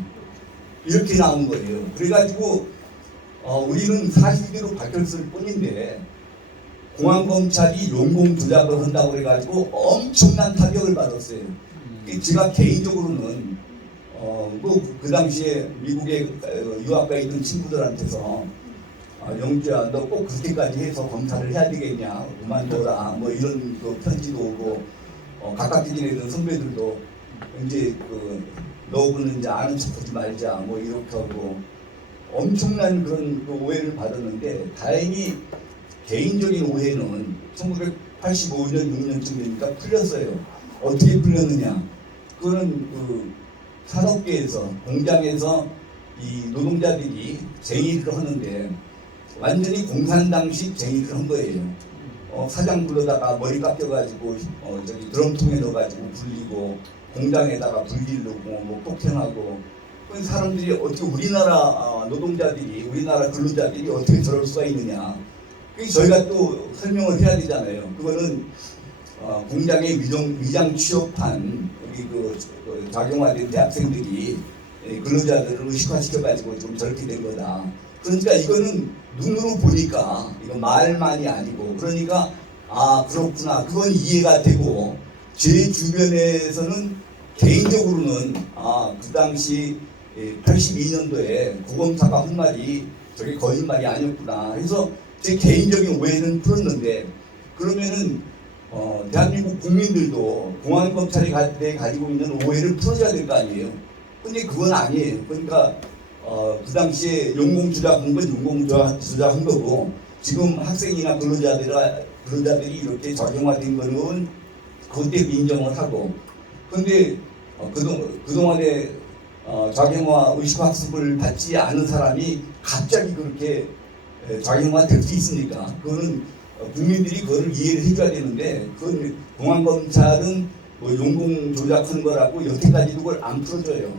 이렇게 나온 거예요. 그래가지고 우리는 사실대로 밝혔을 뿐인데 공안검찰이 용공 조작을 한다고 그래가지고 엄청난 타격을 받았어요. 제가 개인적으로는 그 당시에 미국에 유학가 있던 친구들한테서 영주야 너 꼭 그렇게까지 해서 검사를 해야 되겠냐 그만둬라 뭐 이런 그 편지도 오고 가깝게 지내던 선배들도 이제 너는 이제 아는 척하지 말자 뭐 이렇게 하고 엄청난 그런 그 오해를 받았는데 다행히 개인적인 오해는 1985년 6년쯤 되니까 풀렸어요. 어떻게 풀렸느냐? 그거는 그 산업계에서 공장에서 이 노동자들이 쟁의를 하는데 완전히 공산당식 쟁의를 한 거예요. 사장 불러다가 머리 깎여가지고 저기 드럼통에 넣어가지고 불리고 공장에다가 불 지르고 뭐 폭행하고 그 사람들이 어떻게 우리나라 노동자들이 우리나라 근로자들이 어떻게 저럴 수가 있느냐? 저희가 또 설명을 해야 되잖아요. 그거는 공장에 위장 취업한 우리 그 작용화된 대학생들이 근로자들을 의식화시켜가지고 좀 저렇게 된 거다. 그러니까 이거는 눈으로 보니까 이거 말만이 아니고 그러니까 그렇구나 그건 이해가 되고 제 주변에서는 개인적으로는 그 당시 82년도에 고검사가 한 말이 저게 거짓말이 아니었구나 해서 제 개인적인 오해는 풀었는데 그러면은 대한민국 국민들도 공안검찰이 가지고 있는 오해를 풀어줘야 될 거 아니에요. 근데 그건 아니에요. 그러니까 그 당시에 용공조작한 건 용공조작한 거고 지금 학생이나 근로자들이 이렇게 적용화된 거는 그때 인정을 하고 근데 그동안에 작용화 의식학습을 받지 않은 사람이 갑자기 그렇게 작용화 될 수 있습니까? 그거는 국민들이 그거를 이해를 해줘야 되는데 그건 공안검찰은 뭐 용공 조작한 거라고 여태까지도 그걸 안 풀어줘요.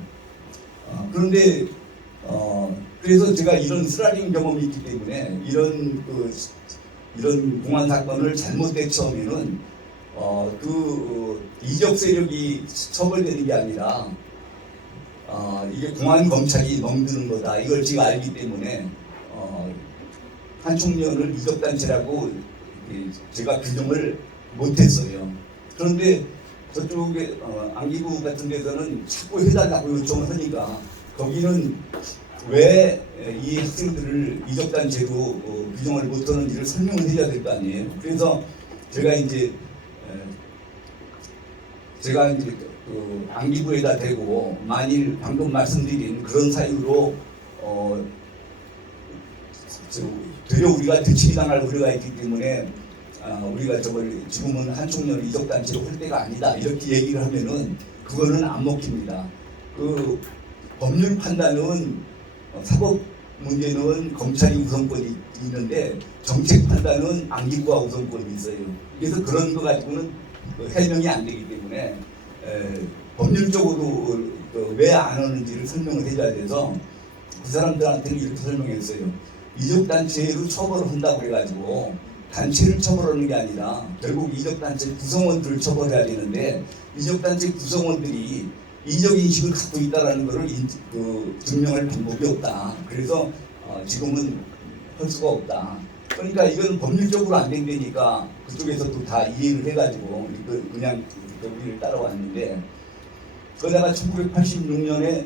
그런데 그래서 제가 이런 쓰라린 경험이 있기 때문에 이런 공안 사건을 잘못 대처하면은 이적 세력이 처벌되는 게 아니라 이게 공안 검찰이 멍드는 거다. 이걸 제가 알기 때문에 한 청년을 이적단체라고 제가 규정을 못했어요. 그런데 저쪽에 안기부 같은 데서는 자꾸 해달라고 요청을 하니까 거기는 왜 이 학생들을 이적단체로 규정을 못하는지를 설명을 해야 될 거 아니에요. 그래서 제가 이제 그 안기부에다 대고 만일 방금 말씀드린 그런 사유로 되려 우리가 뒤치기 당할 우려가 있기 때문에 우리가 저걸 지금은 한 청년을 이적단체로 할 때가 아니다 이렇게 얘기를 하면은 그거는 안 먹힙니다. 그 법률 판단은 사법 문제는 검찰이 우선권이 있는데 정책 판단은 안기부가 우선권이 있어요. 그래서 그런 거 가지고는 해명이 안 되기 때문에 법률적으로 왜 안 하는지를 설명을 해줘야 돼서 그 사람들한테는 이렇게 설명했어요. 이적단체로 처벌을 한다고 그래가지고 단체를 처벌하는 게 아니라 결국 이적단체 구성원들을 처벌해야 되는데 이적단체 구성원들이 이적 인식을 갖고 있다는 것을 증명할 방법이 없다. 그래서 지금은 할 수가 없다. 그러니까 이건 법률적으로 안 된다니까 그쪽에서도 다 이해를 해가지고 그냥 우리를 따라왔는데 그러다가 1986년에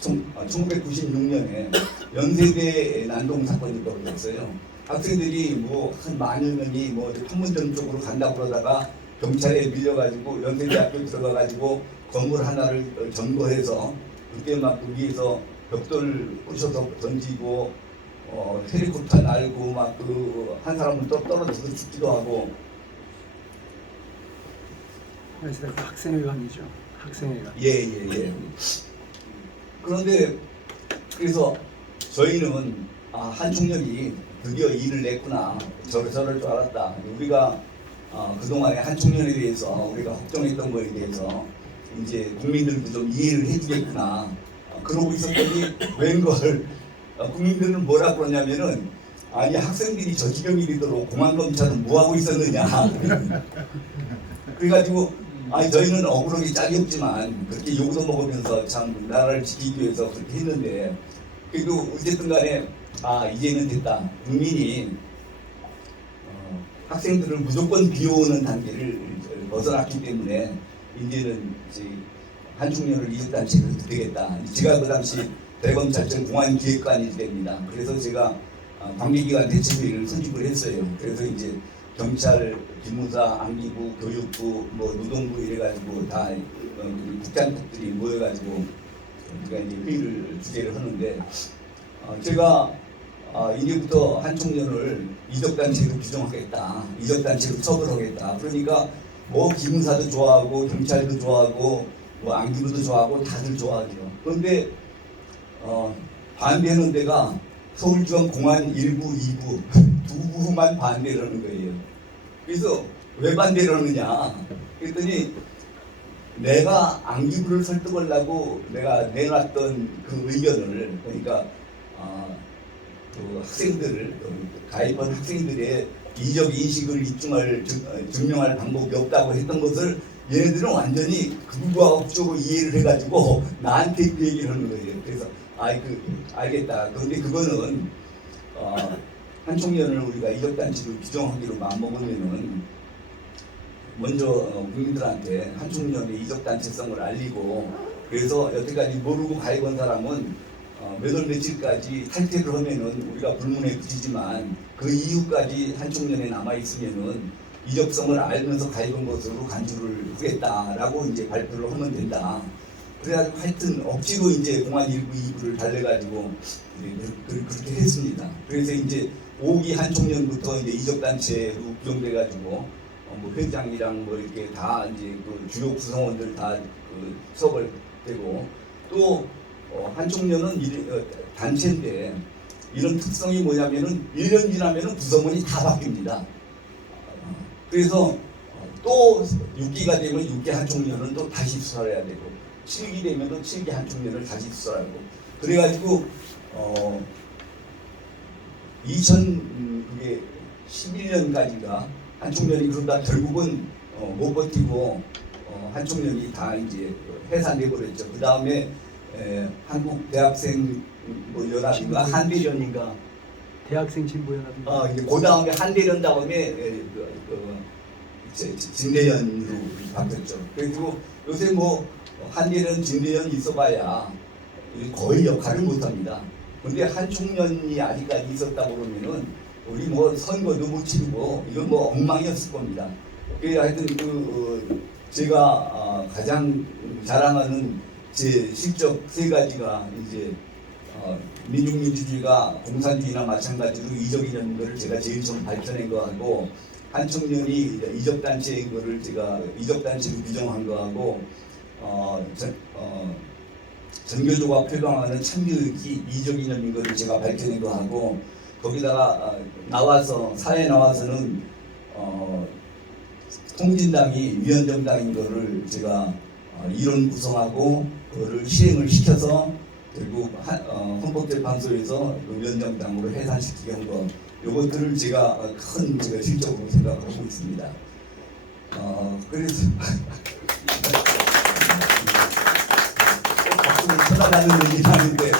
1996년에 연세대 난동 사건이 벌어졌어요. 학생들이 뭐 한 만여 명이 뭐 판문점 쪽으로 간다고 그러다가 경찰에 밀려가지고 연세대학교 들어가가지고 건물 하나를 점거해서 그때 막 거기에서 벽돌 부셔서 던지고 헬리콥터 날고 막 그 한 사람은 또 떨어져서 죽기도 하고. 그래서 학생회관이죠. 학생회관. 예. 그런데 그래서 저희는 한 청년이 드디어 일을 냈구나. 저럴 줄 알았다. 우리가 그동안에 한 청년에 대해서 우리가 걱정했던 거에 대해서 이제 국민들도 좀 이해를 해주겠구나. 그러고 있었더니 웬걸 국민들은 뭐라 그러냐면은 아니 학생들이 저 지경이 되도록 공안검찰은 뭐하고 있었느냐. 그래가지고 저희는 억울하게 짝이 없지만 그렇게 욕도 먹으면서 참 나라를 지키기 위해서 그렇게 했는데 그래도 어쨌든 간에 이제는 됐다. 국민이 학생들을 무조건 비호하는 단계를 벗어났기 때문에 이제는 이제 한중년을 이적단체로 해도 되겠다. 제가 그 당시 대검찰청 공안기획관이 됩니다. 그래서 제가 관계기관 대책회의를 소집을 했어요. 그래서 이제 경찰, 기무사, 안기부, 교육부, 뭐 노동부 이래가지고 다 국장급들이 모여가지고 우리가 이제 회의를 주재를 하는데 제가 이제부터 한 청년을 이적단체로 규정하겠다, 이적단체로 처벌하겠다. 그러니까 뭐 기무사도 좋아하고 경찰도 좋아하고 뭐 안기부도 좋아하고 다들 좋아하죠. 그런데 반대하는 데가 서울지검 공안 1부, 2부 두 부만 반대를 하는 거예요. 그래서 왜 반대를 하느냐 그랬더니 내가 안기부를 설득하려고 내가 내놨던 그 의견을 그러니까 그 학생들을 가입한 학생들의 이적 인식을 증명할 방법이 없다고 했던 것을 얘네들은 완전히 극과극적으로 이해를 해가지고 나한테 그 얘기를 하는 거예요. 그래서 알겠다. 그런데 그거는 한 청년을 우리가 이적단체로 규정하기로 마음먹으면은 먼저 국민들한테 한 청년의 이적단체성을 알리고 그래서 여태까지 모르고 가입한 사람은 몇 월 며칠까지 탈퇴를 하면은 우리가 불문에 붙이지만 그 이후까지 한 청년에 남아 있으면은 이적성을 알면서 가입한 것으로 간주를 하겠다라고 이제 발표를 하면 된다. 그래가지고 하여튼 억지로 이제 공안 1부, 2부를 달래가지고 그렇게 했습니다. 그래서 이제 5기 한 청년부터 이제 이적단체로 규정돼가지고 뭐 회장이랑 뭐 이렇게 다 이제 그 주요 구성원들 다 처벌되고 또 한 청년은 단체인데 이런 특성이 뭐냐면은 1년 지나면은 구성원이 다 바뀝니다. 그래서 또 6기가 되면 6기 한 청년은 또 다시 수사를 해야 되고 7기 되면 또 7기 한 청년을 다시 수사하고 그래가지고 2011년까지가 한 청년이 그러다 결국은 못 버티고 한총련이 다 이제 해산돼 버렸죠. 그 다음에 한국 대학생 뭐 연합인가 한대련인가 대학생 진보연합. 이제 그 다음에 한대련 다음에 진대련으로 바뀌었죠. 그리고 요새 뭐 한대련, 진대련 있어봐야 거의 역할을 못합니다. 근데 한총련이 아직까지 있었다 그러면은 우리 뭐 선거도 못 치르고 이건 뭐 엉망이었을 겁니다. 그 하여튼 제가 가장 자랑하는 제 실적 세 가지가 이제 민중민주주의가 공산주의나 마찬가지로 이적이라는 것을 제가 제일 처음 밝혀낸 거하고 한총련이 이적단체인 거를 제가 이적단체로 규정한 거하고 전교조가 표방하는 참교육이 이적이념인 것을 제가 밝혀낸 거하고 거기다가 나와서 사회에 나와서는 통진당이 위헌정당인 거를 제가 이론 구성하고 그거를 실행을 시켜서 결국 헌법재판소에서 위헌정당으로 해산시키게 한 거, 요것들을 제가 큰 실적으로 생각하고 있습니다. 그래서 박수를 쳐다가는 얘기를 하는데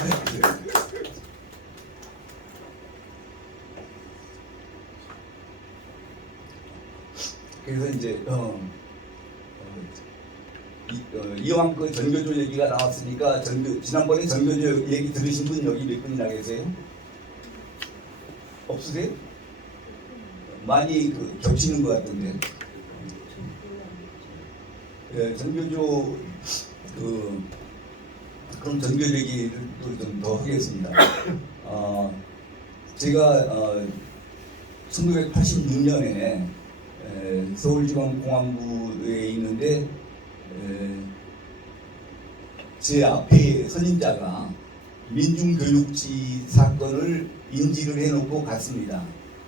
그래서 이제 이왕 그 전교조 얘기가 나왔으니까 지난번에 전교조 얘기 들으신 분 여기 몇 분이나 계세요? 없으세요? 많이 겹치는 것 같은데. 전교조 그럼 전교조 얘기를 또 좀 더 하겠습니다. 제가 1986년에 서울지방공안부에 있는데 제 앞에 선임자가 민중교육지 사건을 인지를 해놓고 갔습니다.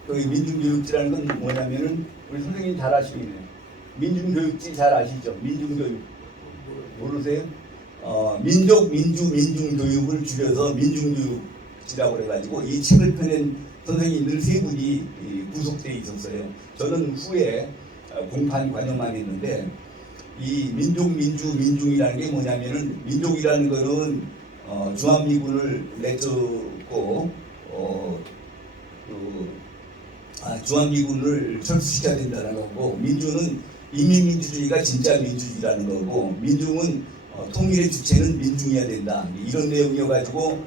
그 민중교육지라는 건 뭐냐면은 우리 선생님 잘 아시겠네요. 민중교육지 잘 아시죠? 민중교육 모르세요? 민족, 민주, 민중교육을 줄여서 민중교육지라고 그래가지고 이 책을 펴낸 선생님들 세 분이 구속돼 있었어요. 저는 후에 공판 관여만 했는데 이 민족, 민주, 민중이라는 게 뭐냐면은 민족이라는 거는 주한미군을 내쫓고 주한미군을 철수시켜야 된다는 거고 민주는 인민민주주의가 진짜 민주주의라는 거고 민중은 통일의 주체는 민중이어야 된다 이런 내용이어가지고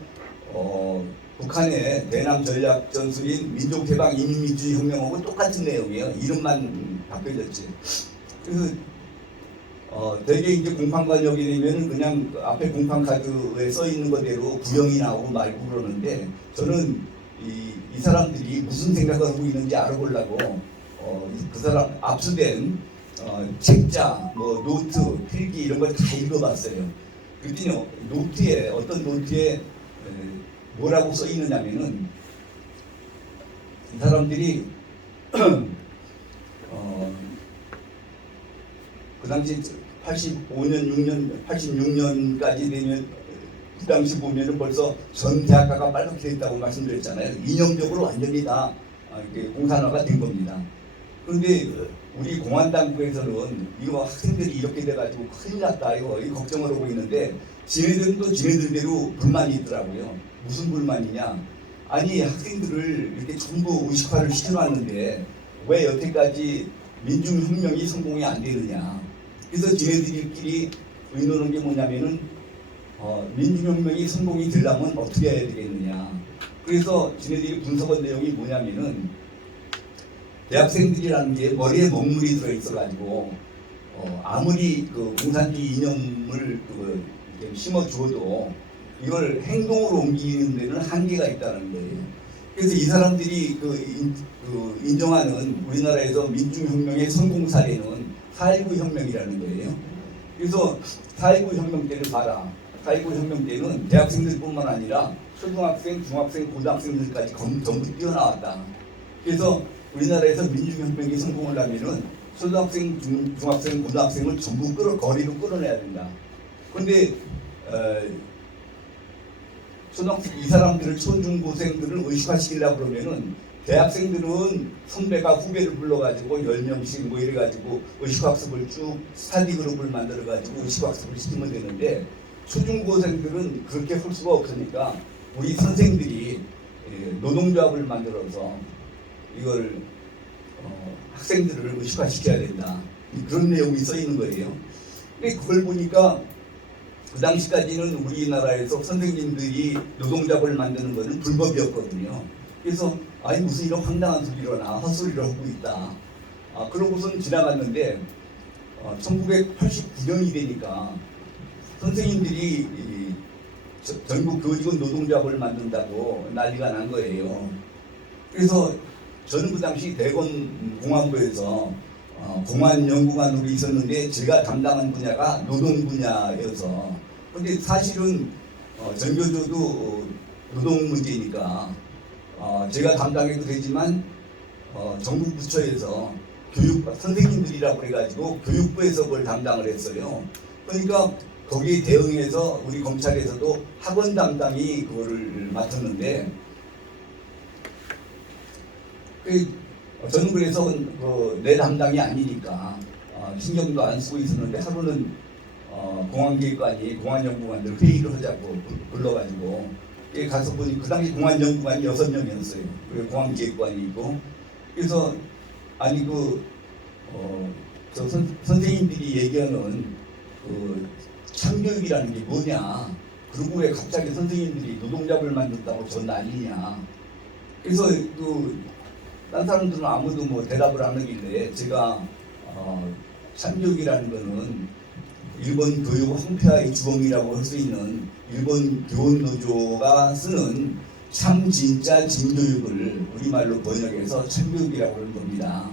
북한의 대남 전략 전술인 민족해방 인민민주주의 혁명하고 똑같은 내용이에요. 이름만 바뀌어졌지. 그래서 대개 이제 공판관역이 되면 그냥 그 앞에 공판카드에 써 있는 거대로 구형이 나오고 말고 그러는데 저는 이 사람들이 무슨 생각을 하고 있는지 알아보려고 그 사람 압수된 책자, 뭐 노트, 필기 이런 걸 다 읽어봤어요. 그랬더니 노트에 어떤 노트에 뭐라고 써 있느냐면은 이 사람들이 그 당시 85년, 86년까지 되면 그 당시 보면은 벌써 전 대학가가 빨갛게 됐다고 말씀드렸잖아요. 이념적으로 완전히 다 공산화가 된 겁니다. 그런데 우리 공안당국에서는 이거 학생들이 이렇게 돼가지고 큰일 났다 이거 걱정을 하고 있는데 지네들도 지네들대로 불만이 있더라고요. 무슨 불만이냐? 아니 학생들을 이렇게 전부 의식화를 시켜놨는데 왜 여태까지 민중혁명이 성공이 안 되느냐? 그래서 지네들끼리 의논한 게 뭐냐면은 민중혁명이 성공이 되려면 어떻게 해야 되겠느냐? 그래서 지네들이 분석한 내용이 뭐냐면은 대학생들이라는 게 머리에 먹물이 들어있어가지고 아무리 그 공산주의 이념을 심어주어도 이걸 행동으로 옮기는 데는 한계가 있다는 거예요. 그래서 이 사람들이 인정하는 우리나라에서 민중혁명의 성공 사례는 4.19 혁명이라는 거예요. 그래서 4.19 혁명 때를 봐라. 4.19 혁명 때는 대학생들뿐만 아니라 초등학생, 중학생, 고등학생들까지 전부 뛰어나왔다. 그래서 우리나라에서 민중혁명이 성공을 하면은 초등학생, 중학생, 고등학생을 전부 거리로 끌어내야 된다. 그런데 초등학생 이 사람들을 초중고생들을 의식화시키려고 그러면은 대학생들은 선배가 후배를 불러가지고 10명씩 뭐 이래가지고 의식학습을 쭉 스타디 그룹을 만들어가지고 의식학습을 시키면 되는데 초중고생들은 그렇게 할 수가 없으니까 우리 선생들이 노동조합을 만들어서 이걸 학생들을 의식화시켜야 된다. 그런 내용이 써 있는 거예요. 근데 그걸 보니까 그 당시까지는 우리나라에서 선생님들이 노동조합을 만드는 것은 불법이었거든요. 그래서 아니 무슨 이런 황당한 소리를 하나 헛소리를 하고 있다. 그러고선 지나갔는데 1989년이 되니까 선생님들이 전국 교직원 노동조합을 만든다고 난리가 난 거예요. 그래서 저는 그 당시 대건 공안부에서 공안연구관으로 있었는데 제가 담당한 분야가 노동 분야여서 근데 사실은 전교조도 노동 문제니까 제가 담당해도 되지만 정부 부처에서 교육 선생님들이라고 해가지고 교육부에서 그걸 담당을 했어요. 그러니까 거기에 대응해서 우리 검찰에서도 학원 담당이 그거를 맡았는데 저는 그래서 내 담당이 아니니까 신경도 안 쓰고 있었는데 하루는 공안기획관이 공안연구관들 회의를 하자고 불러가지고 가서 보니 그 당시 공안연구관이 6명이었어요. 그리고 공안기획관이 있고 그래서 아니 저 선생님들이 얘기하는 참교육이라는 게 뭐냐? 그리고 왜 갑자기 선생님들이 노동조합을 만든다고 저 난리냐? 그래서 딴 사람들은 아무도 뭐 대답을 안 하길래 제가 참교육이라는 거는 일본 교육 황폐화의 주범이라고 할 수 있는 일본 교원노조가 쓰는 참 진짜 진교육을 우리말로 번역해서 참교육이라고 하는 겁니다.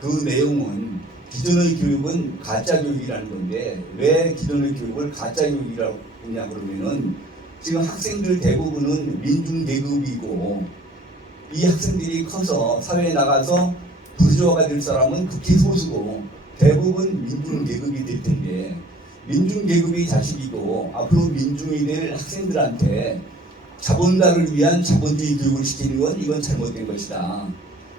그 내용은 기존의 교육은 가짜 교육이라는 건데 왜 기존의 교육을 가짜 교육이라고 하냐 그러면은 지금 학생들 대부분은 민중계급이고 이 학생들이 커서 사회에 나가서 부르주아가 될 사람은 극히 소수고 대부분 민중계급이 될 텐데 민중계급이 자식이고 앞으로 민중이 될 학생들한테 자본가를 위한 자본주의 교육을 시키는 건 이건 잘못된 것이다.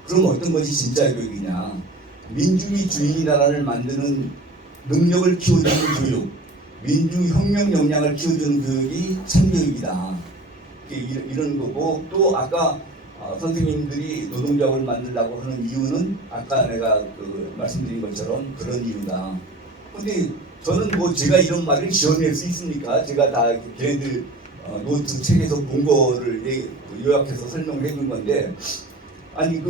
그럼 어떤 것이 진짜 교육이냐? 민중이 주인이 나라를 만드는 능력을 키워주는 교육, 민중혁명 역량을 키워주는 교육이 참교육이다. 이런 거고 또 아까 선생님들이 노동조합을 만들려고 하는 이유는 아까 내가 말씀드린 것처럼 그런 이유다. 근데 저는 뭐 제가 이런 말을 지어낼 수 있습니까? 제가 다 걔네들 노트 책에서 본 거를 요약해서 설명을 해준 건데 아니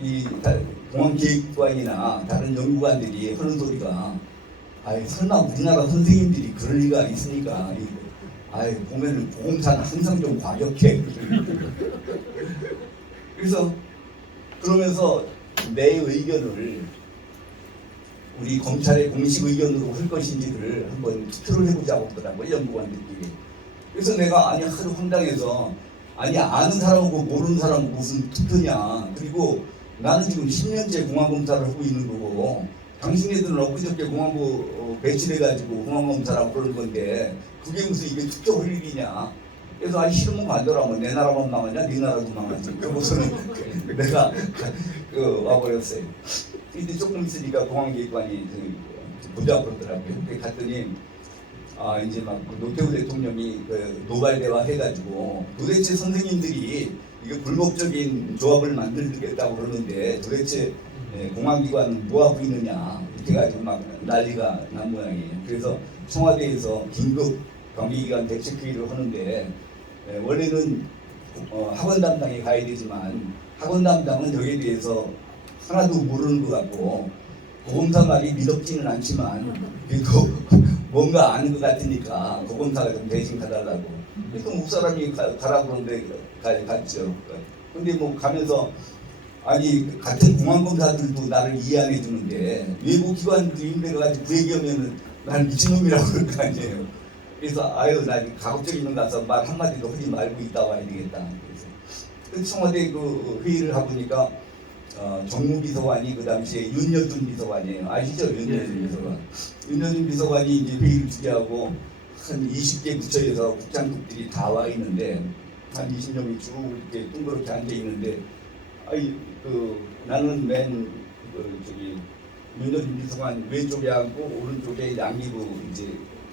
이 공안기획관이나 다른 연구관들이 하는 소리가 아이 설마 우리나라 선생님들이 그럴 리가 있습니까? 아이 보면은 보험사는 항상 좀 과격해. 그래서 그러면서 내 의견을 우리 검찰의 공식 의견으로 할 것인지를 한번 투표를 해보자고 하더라고요, 연구관들끼리. 그래서 내가 아니 하도 황당해서 아니 아는 사람하고 모르는 사람은 무슨 투표냐. 그리고 나는 지금 10년째 공안검사를 하고 있는 거고 당신네들은 엊그저께 공안부 배치돼가지고 공안검사라고 그러는 건데 그게 무슨 이게 투표 할 일이냐. 그래서 아니 싫으면 관둬라면 내 나라만 망하냐 네 나라도 망하지. 그러고서는 내가 와버렸어요. 근데 조금 있으니까 공안기획관이 보자고 그러더라고요. 갔더니 이제 막 노태우 대통령이 노발 대화 해가지고 도대체 선생님들이 이거 불법적인 조합을 만들겠다고 그러는데 도대체 공안기관은 뭐 하고 있느냐 이렇게 가지고 막 난리가 난 모양이에요. 그래서 청와대에서 긴급 관계기관 대책회의를 하는데 원래는 학원 담당이 가야 되지만 학원 담당은 여기에 대해서 하나도 모르는 것 같고 고검사 말이 믿었지는 않지만 그래도 뭔가 아는 것 같으니까 고검사가 좀 대신 가달라고. 그래서 목사람이 가라고 그러는데 갔죠. 근데 뭐 가면서 아니 같은 공안검사들도 나를 이해 안 해주는데 외국 기관들이 힘들어가지고 그 얘기하면은 난 미친놈이라고 그럴 거 아니에요. 그래서 아유 나 가급적이면 가서 말 한마디도 하지 말고 있다 와야 되겠다. 그래서 청와대 회의를 하보니까 정무비서관이 그 당시에 윤여준 비서관이에요. 아시죠? 윤여준 비서관. 윤여준 비서관이 이제 회의를 주재하고 한 20개 부처에서 국장급들이 다 와 있는데 한 20명이 쭉 이렇게 둥그렇게 앉아 있는데, 나는 저기 윤여준 비서관 왼쪽에 앉고 오른쪽에 양기부 이제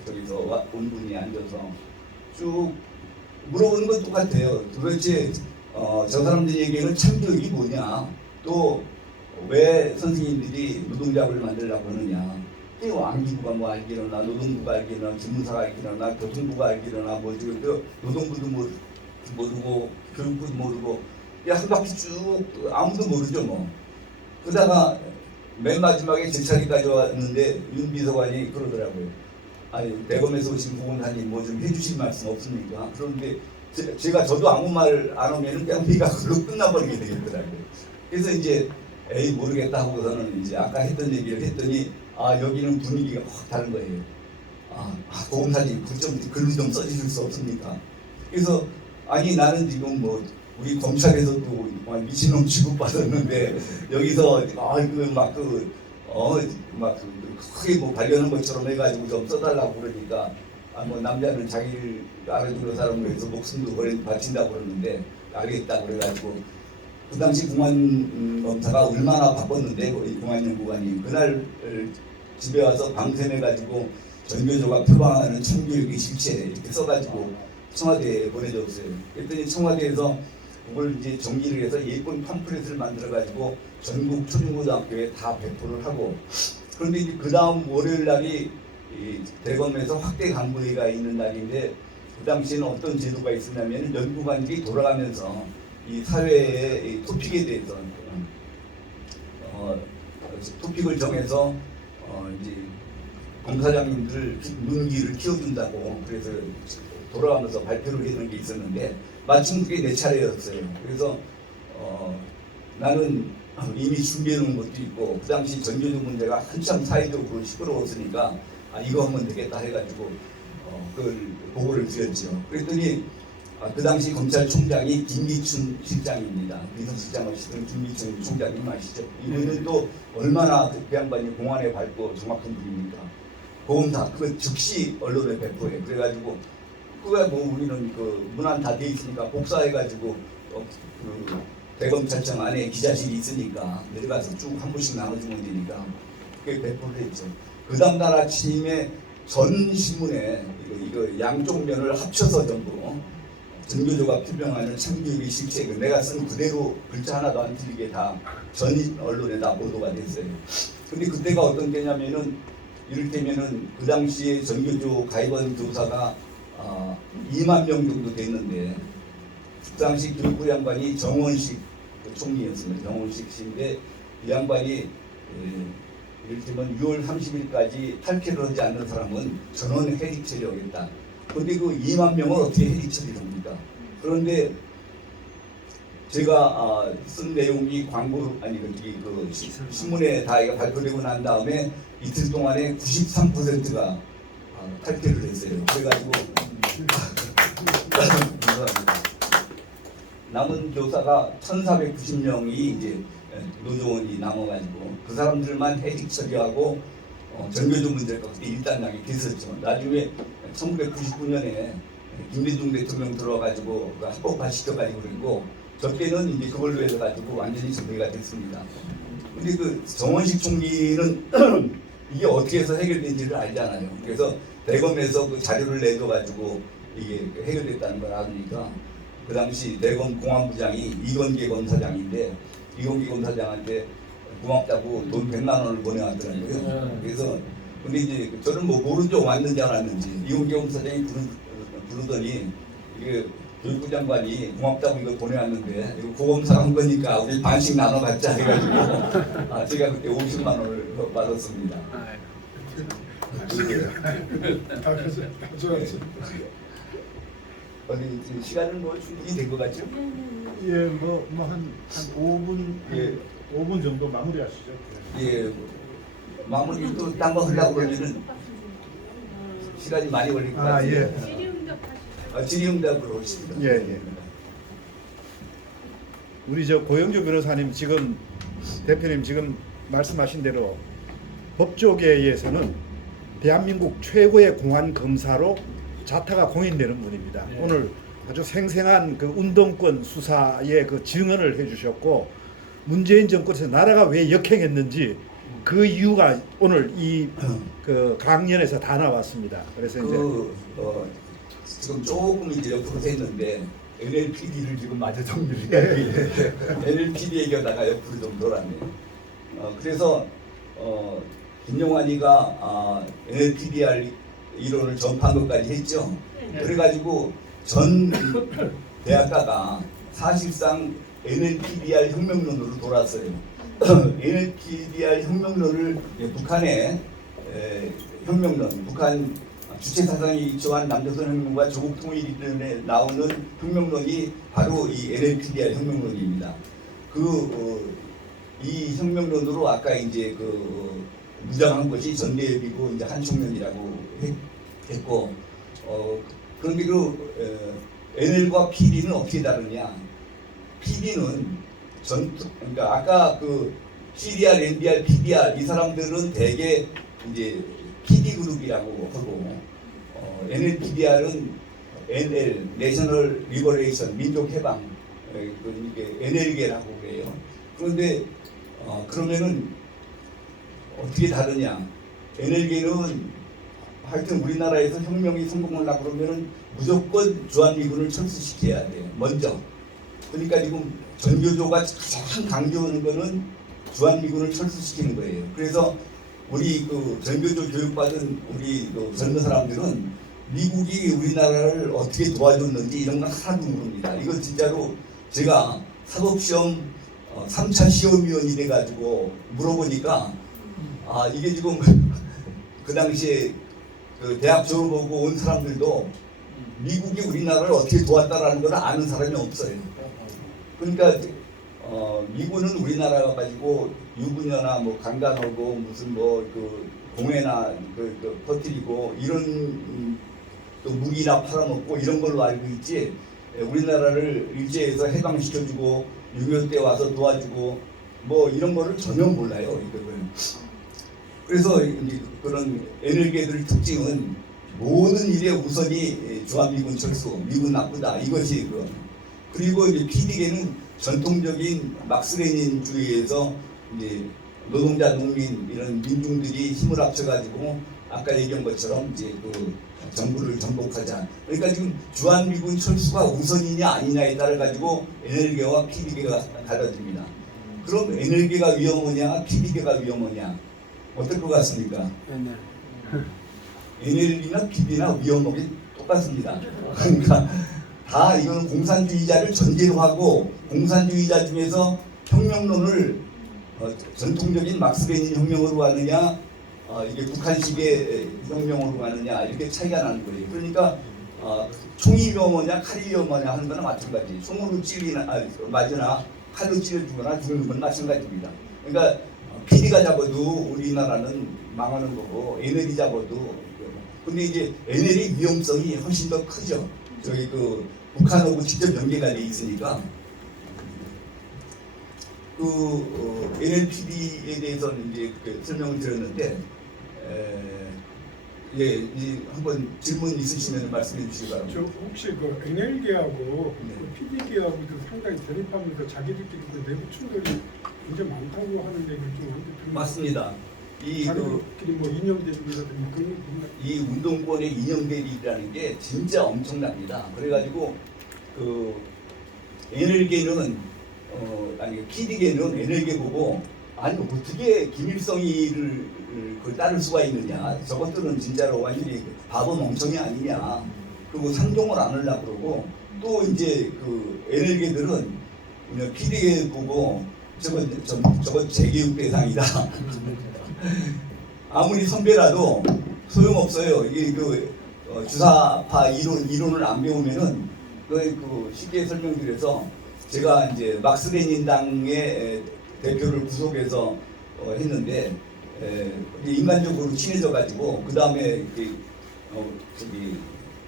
저기서 온 분이 앉아서 쭉 물어보는 건 똑같아요. 도대체 저 사람들에게는 참교육이 뭐냐? 또 왜 선생님들이 노동조합을 만들려고 하느냐? 왕기부가 뭐 알기로나 노동부가 알기로나 기무사가 알기로나 교통부가 알기로나 뭐 지금 노동부도 모르고 교육부도 모르고 한 바퀴 쭉 아무도 모르죠 뭐. 그러다가 맨 마지막에 제 차례까지 왔는데 윤 비서관이 그러더라고요. 아니 대검에서 오신 부검사님 뭐 좀 해주실 말씀 없습니까? 그런데 저도 아무 말 안 하면은 그냥 회의가 그걸로 끝나버리게 되겠더라고요. 그래서 이제 에이 모르겠다 하고서는 이제 아까 했던 얘기를 했더니 여기는 분위기가 확 다른 거예요. 보험사님 글로 좀 써주실 수 없습니까? 그래서 아니 나는 지금 뭐 우리 검찰에서도 미친놈 취급받았는데 여기서 크게 뭐 발견한 것처럼 해가지고 좀 써달라고 그러니까 뭐 남자는 자기를 알아주는 사람으로 해서 목숨도 바친다고 그러는데 알겠다 그래가지고 그 당시 공안검사가 얼마나 바빴는데 공안연구관이 그날 집에 와서 방sem해가지고 전교조가 표방하는 참교육의 실체 이렇게 써가지고 청와대에 보내줬어요. 그랬더니 청와대에서 그걸 이제 정리를 해서 예쁜 팜플렛을 만들어가지고 전국 초중고등학교에 다 배포를 하고, 그런데 이제 그 다음 월요일 날이 대검에서 확대 간부회의가 있는 날인데 그 당시에는 어떤 제도가 있었냐면 연구관들이 돌아가면서 이 사회의 토픽에 대해서 토픽을 정해서 이제 검사장님들 눈기를 키워준다고 그래서 돌아가면서 발표를 해놓은 게 있었는데 마침 그게 내 차례였어요. 그래서 나는 이미 준비해 놓은 것도 있고 그 당시 전교조 문제가 한참 사회적으로 시끄러웠으니까 이거 하면 되겠다 해가지고 그걸 보고를 드렸죠. 그랬더니 그 당시 검찰총장이 김기춘 실장입니다. 비서실장을 시던 김기춘 총장님 아시죠? 이분은 또 얼마나 그 양반이 공안에 밝고 정확한 분입니까? 보험사 그거 즉시 언론에 배포해. 그래가지고 그거야 뭐 우리는 그 문안 다 돼 있으니까 복사해가지고 그 대검찰청 안에 기자실이 있으니까 내려가서 쭉 한 번씩 나눠주면 되니까 그게 배포를 했죠. 그 다음 날 아침에 전 신문에 이거 양쪽 면을 합쳐서 전부 전교조가 표명하는 참교육의 실체 내가 쓴 그대로 글자 하나도 안 틀리게 다 전 언론에 다 보도가 됐어요. 근데 그때가 어떤 때냐면은 이를테면은 그 당시에 전교조 가입원 교사가 2만 명 정도 됐는데 그 당시 교육부 양반이 정원식 총리였습니다. 정원식 씨인데 이 양반이 이를테면 6월 30일까지 탈퇴를 하지 않는 사람은 전원 해직 처리하겠다. 그런데 그 2만 명을 어떻게 해직 처리를 합니까? 그런데 제가 쓴 내용이 그 신문에 다 발표되고 난 다음에 이틀 동안에 93%가 탈퇴를 했어요. 그래가지고 감사합니다. 남은 교사가 1,490명이 이제 노조원이 남아가지고 그 사람들만 해직 처리하고 전교조 문제가 그때 일단락이 됐었죠. 나중에 1999년에 김대중 대통령 들어와가지고 합법화 시켜가지고 그랬고 저 때는 이제 그걸로 해가지고 완전히 정리가 됐습니다. 근데 그 정원식 총리는 이게 어떻게 해서 해결된지를 알잖아요. 그래서 대검에서 그 자료를 내줘가지고 이게 해결됐다는 걸 알으니까 그 당시 대검 공안부장이 이건계 검사장인데 이건계 검사장한테 고맙다고 돈 100만 원을 보내왔더라고요. 그래서 근데 이제 저는 뭐 모른 줄 왔는지 안 왔는지 이건계 검사장이 부르더니 이게 교육부 장관이 고맙다고 이거 보내왔는데 이거 고검사 한 거니까 우리 반씩 나눠 갖자 해가지고 제가 그때 50만 원을 받았습니다. 어디 시간은 뭐 충분히 된 것 같죠? 예, 한 5분, 예. 5분 정도 마무리하시죠. 예, 마무리 또 딴 거 하려고 그러면은 시간이 많이 걸릴 것 같아요. 예. 질의응답으로 하겠습니다. 예. 우리 고영주 변호사님 지금 대표님 지금 말씀하신 대로 법조계에서는 대한민국 최고의 공안 검사로 자타가 공인되는 분입니다. 오늘 아주 생생한 그 운동권 수사의 그 증언을 해주셨고 문재인 정권에서 나라가 왜 역행했는지 그 이유가 오늘 이 그 강연에서 다 나왔습니다. 그래서 이제 지금 조금 이제 옆으로 서 있는데 NLPD를 지금 마저 정리를 해야 NLPD 얘기하다가 옆으로 좀 돌았네요. 그래서 김용환이가 NLPDR 이론을 전파한 것까지 했죠. 그래가지고 전 대학가가 사실상 NLPDR 혁명론으로 돌았어요. NLPDR 혁명론을 북한의 혁명론, 북한 주체 사상이 일조한 남조선 혁명과 조국 통일 이론에 나오는 혁명론이 바로 이 NLPDR 혁명론입니다. 이 혁명론으로 아까 이제 무장한 것이 전대협이고 이제 한총련이라고 했고, 그런데 NL과 PD는 어떻게 다르냐? PD는 그러니까 아까 CDR, NDR, PDR 이 사람들은 대개 이제 PD 그룹이라고 하고, NLPDR은 NL, 내셔널 리버레이션, 민족 해방, 이게 NL계라고 그래요. 그런데 그러면은 어떻게 다르냐? NL계는 하여튼 우리나라에서 혁명이 성공하려고 그러면은 무조건 주한미군을 철수시켜야 돼요. 먼저. 그러니까 지금 전교조가 가장 강조하는 거는 주한미군을 철수시키는 거예요. 그래서 우리 전교조 교육받은 우리 젊은 사람들은 미국이 우리나라를 어떻게 도와줬는지 이런 건 하나도 모릅니다. 이거 진짜로 제가 사법시험 3차 시험위원이 돼가지고 물어보니까 이게 지금 그 당시에 대학 졸업하고 온 사람들도 미국이 우리나라를 어떻게 도왔다라는 걸 아는 사람이 없어요. 그러니까 미군은 우리나라가 가지고 유부녀나 강간하고 무슨 공해나 퍼뜨리고 이런 또 무기나 팔아먹고 이런 걸로 알고 있지, 우리나라를 일제에서 해방시켜주고 6.25 때 와서 도와주고 이런 거를 전혀 몰라요. 이거는. 그래서 이제 그런 NL계들 특징은 모든 일의 우선이 주한미군 철수, 미군 나쁘다 이것이 그리고 이제 PD계는 전통적인 막스레닌주의에서 이제 노동자, 농민 이런 민중들이 힘을 합쳐가지고 아까 얘기한 것처럼 이제 정부를 전복하자. 그러니까 지금 주한미군 철수가 우선이냐 아니냐에 따라 가지고 NL계와 PD계가 갈라집니다. 그럼 NL계가 위험하냐, PD계가 위험하냐? 어떨 것 같습니까? NL이나 PD나 위험하기 똑같습니다. 그러니까 다 이거는 공산주의자를 전제로 하고, 공산주의자 중에서 혁명론을 전통적인 막스레닌 혁명으로 가느냐, 이게 북한식의 혁명으로 가느냐, 이렇게 차이가 나는 거예요. 그러니까 총이 위험하냐 칼이 위험하냐 하는 거나 마찬가지. 총으로 맞으나 칼로 찔러주거나 죽는 건 마찬가지입니다. 그러니까 PD가 잡아도 우리나라는 망하는 거고, NL이 잡아도. 근데 이제 NL의 위험성이 훨씬 더 크죠. 저기 북한하고 직접 연계가 돼 있으니까. NLPD에 대해서는 이제 설명을 드렸는데, 한번 질문 있으시면 말씀해 주시기 바랍니다. 저 혹시 NL계하고 PD계하고 상당히 대립하면서 자기들끼리 내부 충돌이 굉장히 많다고 하는 얘기를 좀 들었는데 맞습니다. 자기들끼리 이념 대립이라든지 그런 이 운동권의 이념 대립이라는 게 진짜 엄청납니다. 그래가지고 NL계는 PD계는 NL계 보고 어떻게 김일성이를 따를 수가 있느냐, 저것들은 진짜로 완전히 바보 멍청이 아니냐, 그리고 상종을 안 하려고 그러고, 또 이제 NL계들은 PD계 보고 저거 재교육 대상이다. 아무리 선배라도 소용없어요. 이게 주사파 이론을 안 배우면은 쉽게 설명드려서, 제가 이제 막스레닌당의 대표를 구속해서 했는데, 인간적으로 친해져가지고 그 다음에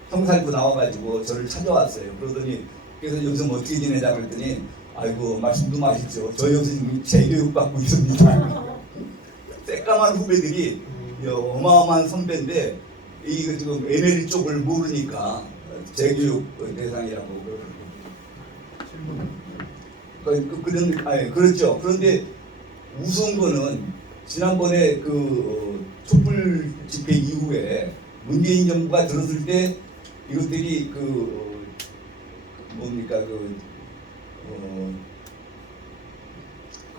형사부 나와가지고 저를 찾아왔어요. 그러더니 그래서 여기서 어떻게 지내자 그랬더니, 아이고 말씀도 마십시오. 저 여기서 지금 재교육 받고 있습니다. 새까만 후배들이 어마어마한 선배인데 이거 지금 NL 쪽을 모르니까 재교육 대상이라고 그렇죠. 그런데 우스운 거는 지난번에 그 촛불 집회 이후에 문재인 정부가 들었을 때 이것들이 뭡니까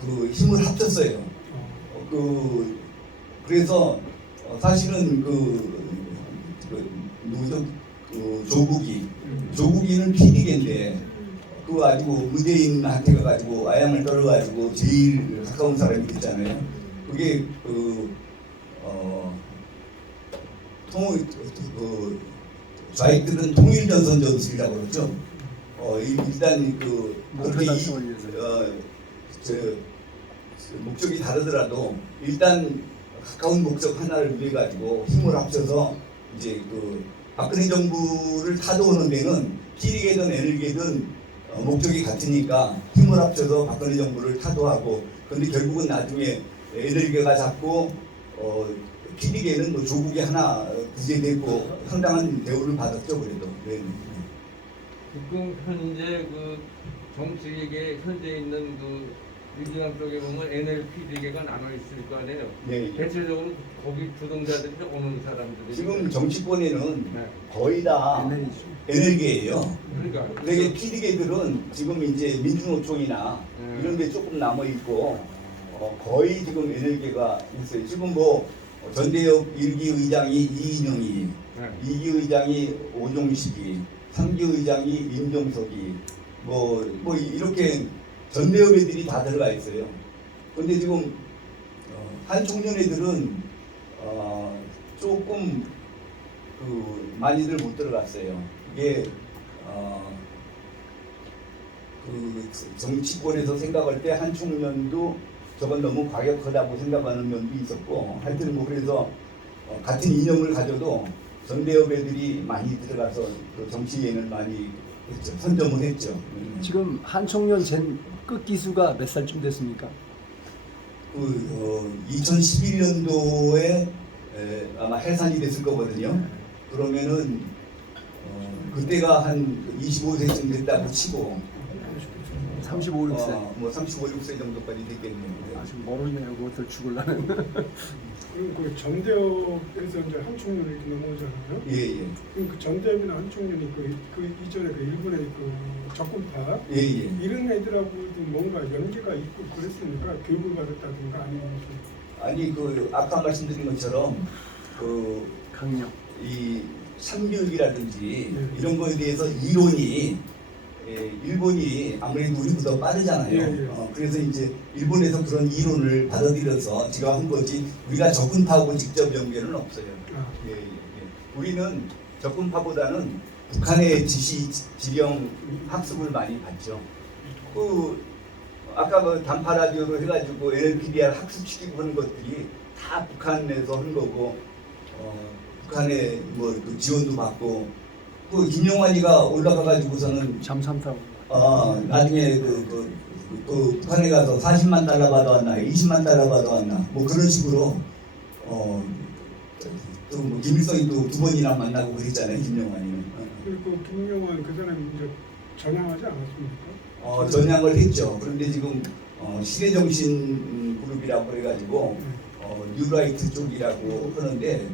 그 힘을 합쳤어요. 그래서 사실은 누구죠? 조국이는 PD계인데 그거 가지고 문재인한테 가가지고 아양을 떨어가지고 제일 가까운 사람이 됐잖아요. 그게 좌익들은 통일전선 전술이라고 그러죠. 일단 그렇게 목적이 다르더라도 일단 가까운 목적 하나를 위해 가지고 힘을 합쳐서 이제 박근혜 정부를 타도하는 데는 PD계든 NL계든 목적이 같으니까 힘을 합쳐서 박근혜 정부를 타도하고, 그런데 결국은 나중에 NL계가 잡고 PD계는 뭐 조국이 하나 구제됐고 상당한 대우를 받았죠. 그래도. 네. 지금 현재 그 정치계 현재 있는 민주당 쪽에 보면 NLPD계가 나눠 있을 거 아니에요. 네. 대체적으로 거기 주동자들이 오는 사람들이 지금 정치권에는 네. 거의 다 NL계예요. 그러니까 그러니까 PD계들은 지금 이제 민주노총이나 네. 이런 데 조금 남아 있고 거의 지금 NL계가 있어요. 지금 뭐 전대협 1기 의장이 이인영이, 네. 2기 의장이 오종식이, 3기 의장이 임종석이 뭐 이렇게 전대협 애들이 다 들어가 있어요. 그런데 지금 한 청년 애들은 조금 많이들 못 들어갔어요. 이게 정치권에서 생각할 때 한 청년도 저건 너무 과격하다고 생각하는 면도 있었고, 하여튼 뭐 그래서 같은 이념을 가져도 전대협 애들이 많이 들어가서 정치에는 많이 했죠. 선점을 했죠. 지금 한총련 끝 기수가 몇 살쯤 됐습니까? 2011년도에 아마 해산이 됐을 거거든요. 그러면은 그때가 한 25세쯤 됐다고 치고 35, 6세. 뭐 35, 6세 정도까지 됐겠네요. 아직 모르네요. 그것들 죽을라는. 그리고 그 전대협에서 이제 한총련이 이렇게 넘어오잖아요. 예. 그럼 그 전대협이나 한총련이 그 이전에 그 일본의 그 적군파 예. 이런 애들하고도 뭔가 연계가 있고 그랬으니까 교육을 받았다든가 아니면 아니 아까 말씀드린 것처럼 강력. 이 참교육이라든지 네. 이런 거에 대해서 이론이 일본이 아무래도 우리보다 빠르잖아요. 예. 그래서 이제 일본에서 그런 이론을 받아들여서 제가 한 거지 우리가 적군파하고 직접 연계는 없어요. 예. 우리는 적군파보다는 북한의 지시, 지령, 학습을 많이 받죠. 아까 단파 라디오로 해가지고 NLPDR 학습시키고 하는 것들이 다 북한에서 한 거고, 북한의 뭐 지원도 받고, 김용환이가 올라가가지고서는 잠삼타고. 나중에 북한에 가서 40만 달러 받아왔나, 20만 달러 받아왔나, 뭐 그런 식으로 또 뭐 김일성이 또 2번이나 만나고 그랬잖아요, 김용환이는. 그리고 김용환 그 사람이 이제 전향하지 않았습니까? 전향을 했죠. 그런데 지금 시대정신 그룹이라고 그래가지고 뉴라이트 쪽이라고 하는데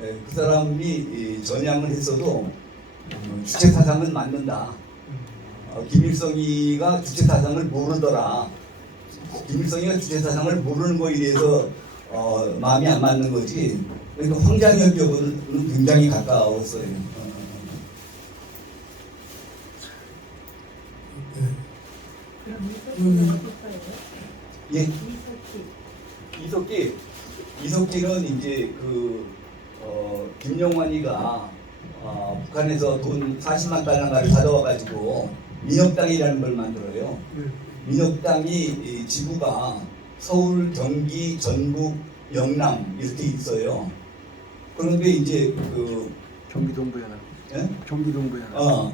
그 사람이 전향을 했어도 주체 사상은 맞는다. 김일성이가 주체 사상을 모르더라. 김일성이가 주체 사상을 모르는 거에 대해서 마음이 안 맞는 거지. 그러니까 황장혁하고는 굉장히 가까웠어요. 예. 이석기는 이제 김용환이가 북한에서 돈 40만 달러를 가져와가지고 민혁당이라는 걸 만들어요. 민혁당이 지부가 서울, 경기, 전북, 영남 이렇게 있어요. 그런데 이제 경기동부연합. 예? 경기동부연합.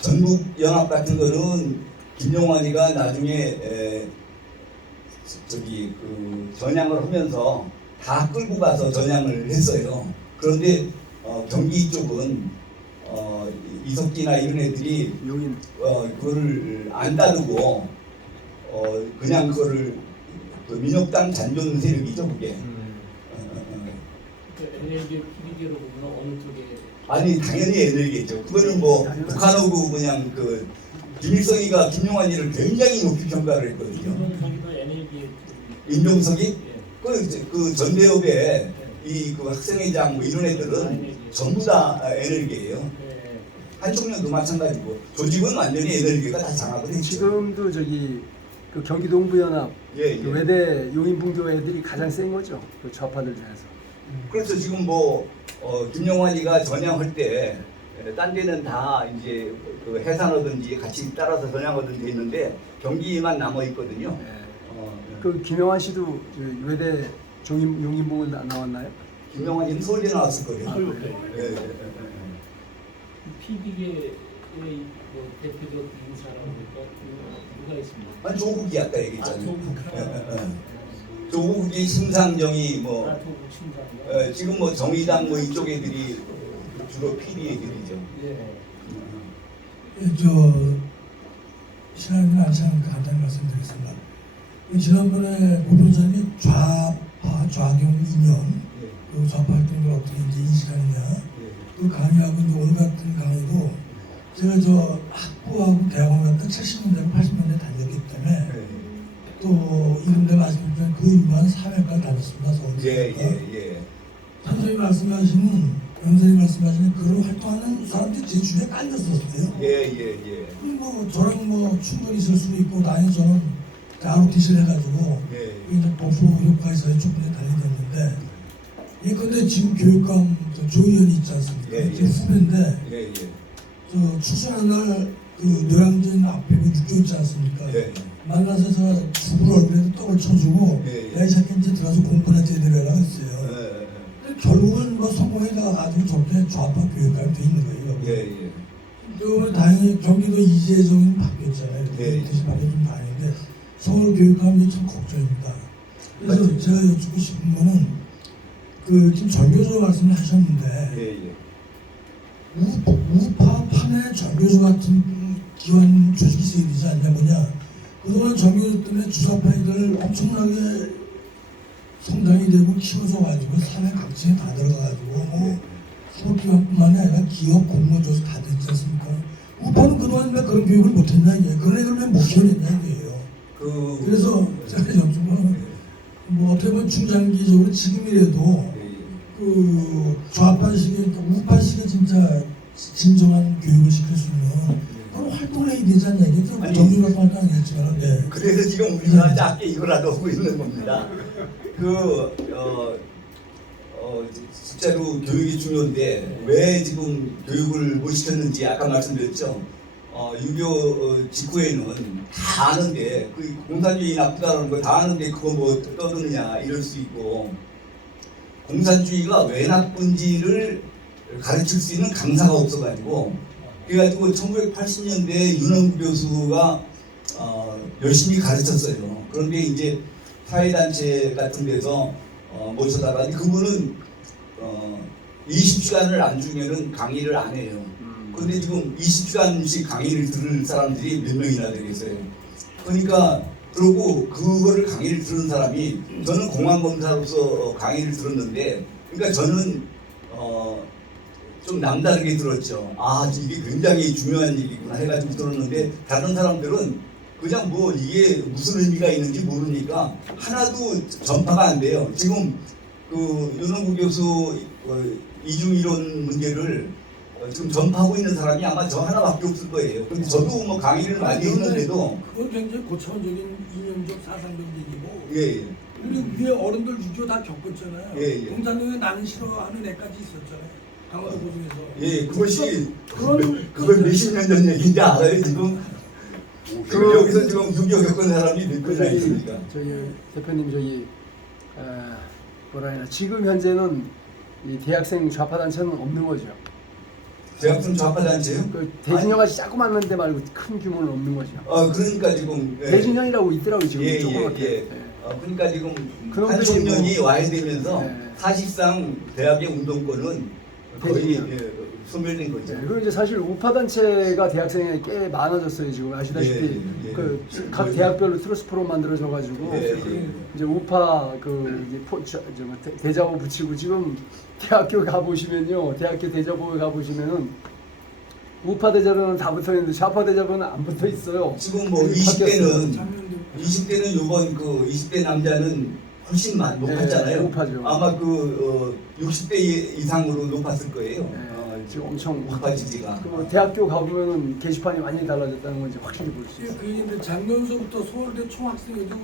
전북 연합 같은 거는 김용환이가 나중에 전향을 하면서 다 끌고 가서 전향을 했어요. 그런데 경기 쪽은 이석기나 이런 애들이 용인 그거를 안 따르고 그냥 그거를 그 민족당 잔존 세력이죠 그게. NLD, PDG로 보면 어느 쪽에 아니 당연히 에너지겠죠. 그거는 뭐 북한하고 그냥 그 김일성이가 김용환이를 굉장히 높이 평가를 했거든요. 김동석이도 NLD 임종석이 그 전대협에 이 그 학생회장 뭐 이런 애들은 전부 다 에너지예요. 한총련도 마찬가지고 조직은 완전히 에너지가 다 장악을 했죠. 지금도 저기 그 경기도 동부연합 예, 그 예. 외대 용인분교 애들이 가장 센 거죠. 그 좌파들 중에서. 그래서 지금 뭐 김용환이가 전향할 때 딴 데는 다 이제 그 해산하든지 같이 따라서 전향하든지 했는데 경기만 남아 있거든요. 예. 그 김영환 씨도 저 외대 용인분교 나왔나요? 김용환이는 서울대 나왔을 거예요. 아, 그래요? 예. PD계의 뭐 대표적 인사라고 누가 있습니까? 아니 조국이 아까 얘기했잖아요. 조국. 조국이 심상정이 뭐 조국 친구인가? 지금 뭐 정의당 뭐 이쪽 애들이 주로 PD 애들이죠. 예. 시간이 많지 않으니까 간단히 말씀드리겠습니다. 지난번에 보도자님 좌파, 좌경 이념, 예. 그 좌파 활동을 어떻게 이제 인식하느냐, 예. 그 강의하고 이제 오늘 같은 강의도 제가 학부하고 대학원 같은 70년대, 80년대 다녔기 때문에 예. 또 이런데 말씀드린 그 유명한 사회과를 다녔습니다. 서울대. 예. 선생님이 말씀하시는 선생님이 말씀하시는 그런 활동하는 사람들이 제 주변에 깔렸었어요. 예. 뭐 저랑 뭐 충분히 있을 수도 있고 나는 저는 ROTC를 해가지고 예. 이제 도수 효과에서 충분히 달리겠는데 근데 지금 교육감 조의원이 있지 않습니까? 예, 예. 제 후배인데 예. 저 출소하는 날 그 노량진 앞에 그 육교 있지 않습니까? 예. 만나서 제가 죽을 얼굴에도 떡을 쳐주고 예, 예. 야 이 새끼 이제 들어가서 공부나 제대로 해라고 했어요. 예. 근데 결국은 뭐 성공해가지고 저렇게 좌파 교육감이 돼 있는 거예요. 예. 그 다행히 경기도 이재정이 바뀌었잖아요. 네. 대신 바뀌어 좀 다행인데 서울 교육감이 참 걱정입니다. 그래서 맞죠. 제가 여쭙고 싶은 거는 그 지금 전교조 말씀을 하셨는데 예. 우파 판에 전교조 같은 기관 조직이 있어야 되지 않냐 뭐냐. 그동안 전교조 때문에 주사파이들 엄청나게 성장이 되고 키워져가지고 사회 각층에 다 들어가가지고 뭐 사법기관뿐만이 아니라 기업 공무원 조사 다 됐지 않습니까? 우파는 그동안 왜 그런 교육을 못했냐 이게 그런 애들 왜 못 키워냈냐 이게요. 그래서 제가 여쭤보면 뭐 어떻게 보면 중장기적으로 지금이라도 그 좌파식의 그러니까 우파식의 진짜 진정한 교육을 시킬 수 있는 그런 활동을 해야 되지 않냐 이게 좀 아니, 정규 활동은 아니겠지만 네. 그래서 지금 우리가 작게 이거라도 하고 있는 겁니다. 진짜로 교육이 중요한데 왜 지금 교육을 못 시켰는지 아까 말씀드렸죠. 6.25 직후에는 다 아는데 그 공산주의 나쁘다는 거 다 아는데 그거 뭐 떠드느냐 이럴 수 있고 공산주의가 왜 나쁜지를 가르칠 수 있는 강사가 없어가지고 그래가지고 1980년대에 윤원구 교수가 열심히 가르쳤어요. 그런데 이제 사회단체 같은 데서 모셔다가 그분은 20시간을 안 주면은 강의를 안 해요. 그런데 지금 20시간씩 강의를 들을 사람들이 몇 명이나 되겠어요. 그러니까 그러고 그거를 강의를 들은 사람이 저는 공안검사로서 강의를 들었는데 그러니까 저는 좀 남다르게 들었죠. 아 이게 굉장히 중요한 얘기구나 해가지고 들었는데 다른 사람들은 그냥 뭐 이게 무슨 의미가 있는지 모르니까 하나도 전파가 안 돼요. 지금 그 윤원구 교수 이중이론 문제를 지금 전파하고 있는 사람이 아마 저 하나밖에 없을 거예요. 근데 저도 뭐 강의를 많이 했는데도 그건 굉장히 고차원적인 이념적 사상적 얘기고 예. 우리 위에 어른들 유교 다 겪었잖아요. 예. 공산당에 나는 싫어하는 애까지 있었잖아요. 강화도 고중에서. 예, 그것이 그건 그걸 몇십 년 전 얘기인지 알아요 지금? 여기서 지금 6.25 겪은 사람이 몇 분이나 있습니까? 저희 대표님 뭐라 해야 지금 현재는 이 대학생 좌파 단체는 없는 거죠. 대학생 좌파단체요? 그 대진여같이 조그만한데 말고 큰 규모는 없는 거죠. 그러니까 지금 대진현이라고 있더라고요 지금 예. 조그맣게. 그러니까 지금 그런 한 청년이 분들이 뭐- 와야 되면서 네. 사실상 대학의 운동권은 거의 소멸된 거죠. 그리고 이제 사실 우파 단체가 대학생에 꽤 많아졌어요. 지금 아시다시피 예. 그 각 대학별로 트러스 프로 만들어져 가지고 예. 이제 우파 그 이제 대자보 붙이고 지금 대학교 가 보시면요, 대학교 대자보에 가 보시면은 우파 대자보는 다 붙어 있는데 좌파 대자보는 안 붙어 있어요. 지금 뭐 바뀌었어요. 20대는 요번 그 20대 남자는 훨씬 높았잖아요. 네, 높아죠. 아마 그 60대 이상으로 높았을 거예요. 네, 지금 엄청 우파 지지가. 그 대학교 가 보면은 게시판이 많이 달라졌다는 건 이제 확실히 볼 수 있어요. 그 얘기인데 작년서부터 서울대 총학생회도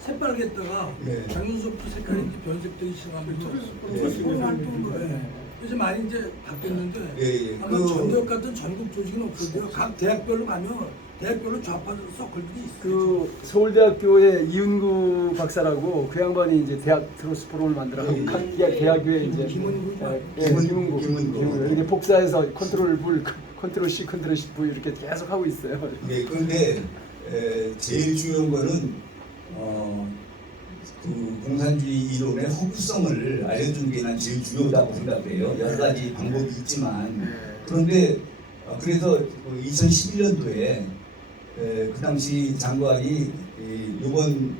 새빨겠다가 네. 작년서부터 색깔이 이제 변색되기 시작하면서 네. 서울 활동을 그래서 많이 이제 바뀌었는데 예. 아마 그 전역 같은 전국 조직은 없어요. 각 대학별로 가면 대학별로 좌파들 서클들이 있어요. 그 서울대학교의 이윤구 박사라고 그 양반이 이제 대학 트러스 프로를 만들어서 각 대학교에 이제 김은구 이렇게 복사해서 컨트롤 V, 컨트롤 C, 컨트롤 V 이렇게 계속 하고 있어요. 네, 그런데 제일 중요한 거는 그 공산주의 이론의 허구성을 알려주는 게 난 제일 중요하다고 생각해요. 여러 가지 방법이 있지만 그런데 그래서 2011년도에 그 당시 장관이 이번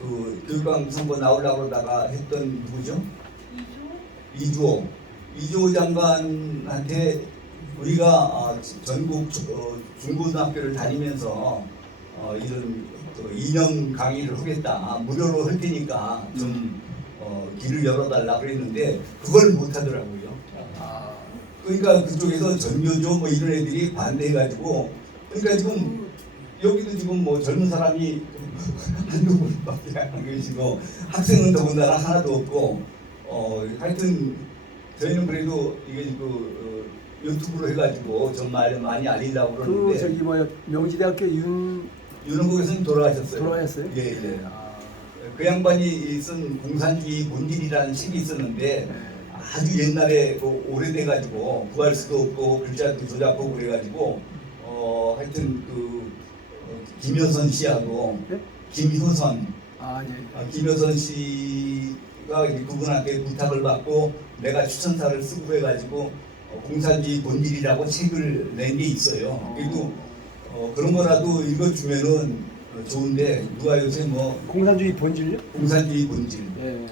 그 교육감 선거 나오려고 그러다가 했던 누구죠? 이주호 장관한테 우리가 전국 중고등학교를 다니면서 이런 이념 강의를 하겠다, 무료로 할 테니까 좀 길을 열어달라 그랬는데 그걸 못 하더라고요. 그러니까 그쪽에서 전교조 뭐 이런 애들이 반대해가지고, 그러니까 지금 여기도 지금 뭐 젊은 사람이 한두 분밖에 안 계시고 학생은 더군다나 하나도 없고 하여튼 저희는 그래도 이게 유튜브로 해가지고 정말 많이 알리려고 그 그러는데 저기 뭐야 명지대학교 윤흥국 교수님 돌아가셨어요. 돌아가셨어요? 예. 그 양반이 쓴 공산주의 본질이라는 책이 있었는데 아주 옛날에 오래돼가지고 구할 수도 없고 글자도 조작하고 그래가지고 하여튼 김효선 씨하고 네? 김효선 예. 김효선 씨가 그분한테 부탁을 받고 내가 추천사를 쓰고 해가지고 공산주의 본질이라고 책을 낸 게 있어요. 그리고 그런 거라도 읽어주면은 좋은데 누가 요새 뭐 공산주의 본질요? 공산주의 본질. 예.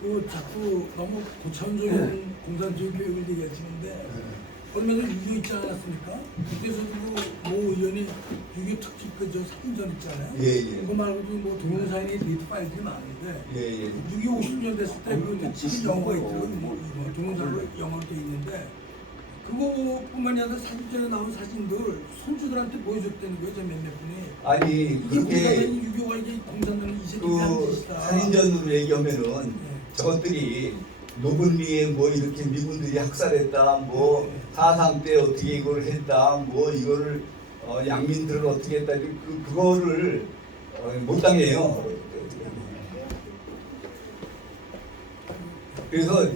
그 자꾸 너무 고차원적인 공산주의 교육을 얘기하시는데 얼마 전에 6.25 있지 않았습니까? 그때서도 모 의원이 6.25 특집 그저 사진전 있잖아요. 예. 그거 말고도 뭐 동영상에 데이트 파일들이 많은데 예. 6.25 50년 됐을 때그 특집 영어가 있더라고요. 뭐 동영상으로 영어로 돼 있는데 그거뿐만이 아니라 사진전에 나온 사진들 손주들한테 보여줬다는 거예요. 저 몇몇 분이. 아니 이게 그렇게 6.25가 이게 공산당은 이 새끼 하는 그 짓이다. 살인전으로 얘기하면은 저것들이 노블리에 뭐 이렇게 미군들이 학살했다, 뭐 사상 때 어떻게 이걸 했다, 뭐 이거를 양민들을 어떻게 했다, 그거를 못 당해요. 그래서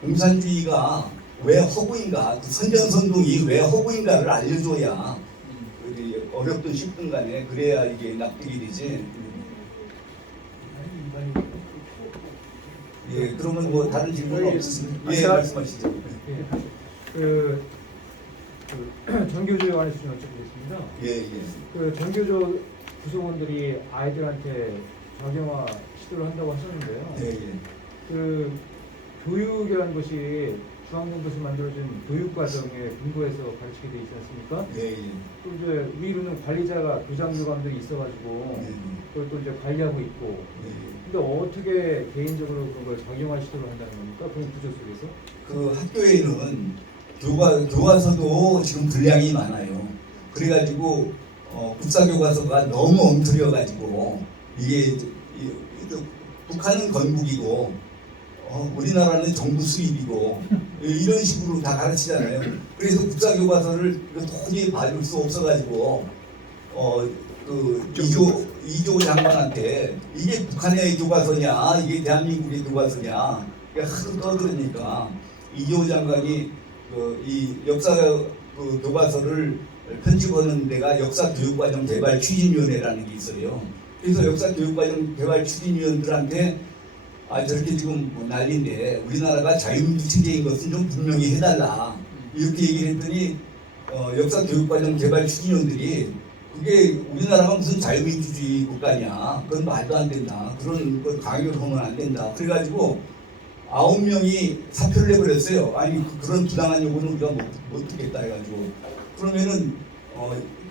공산주의가 왜 허구인가, 그 선전선동이 왜 허구인가를 알려줘야 어렵든 쉽든 간에 그래야 이게 납득이 되지. 예, 그러면 뭐 다른 질문 없으십니까? 예, 말씀하시죠. 그 전교조에 관해서 좀 여쭤보겠습니다. 예. 그 전교조 구성원들이 아이들한테 정형화 시도를 한다고 하셨는데요. 예. 그 교육이라는 것이 중앙정부에서 만들어진 교육과정에 근거해서 가르치게 돼 있지 않습니까? 예. 또 이제 우리로는 관리자가 교장교감들이 있어가지고 그걸 또 이제 관리하고 있고. 근데 어떻게 개인적으로 그런 걸 정형화 시도를 한다는 겁니까? 그런 구조 속에서? 그 학교에는 교과서도 지금 분량이 많아요. 그래가지고 국사교과서가 너무 엉터려가지고 이게 북한은 건국이고 우리나라는 정부 수입이고 이런 식으로 다 가르치잖아요. 그래서 국사교과서를 도저히 봐줄 수 없어가지고 이조 장관한테 이게 북한의 교과서냐, 이게 대한민국의 교과서냐, 이게 하도 떠들으니까 이조 장관이 이 역사 교과서를 편집하는 데가 역사교육과정 개발 추진위원회라는 게 있어요. 그래서 역사교육과정 개발 추진위원들한테 저렇게 지금 뭐 난리인데 우리나라가 자유민주 체제인 것은 좀 분명히 해달라 이렇게 얘기를 했더니 역사 교육과정 개발 추진위원들이 그게 우리나라가 무슨 자유민주주의 국가냐 그건 말도 안 된다 그런 걸 강요를 하면 안 된다 그래가지고 9명이 사표를 내버렸어요. 아니 그런 부당한 요구는 우리가 못 듣겠다 해가지고 그러면은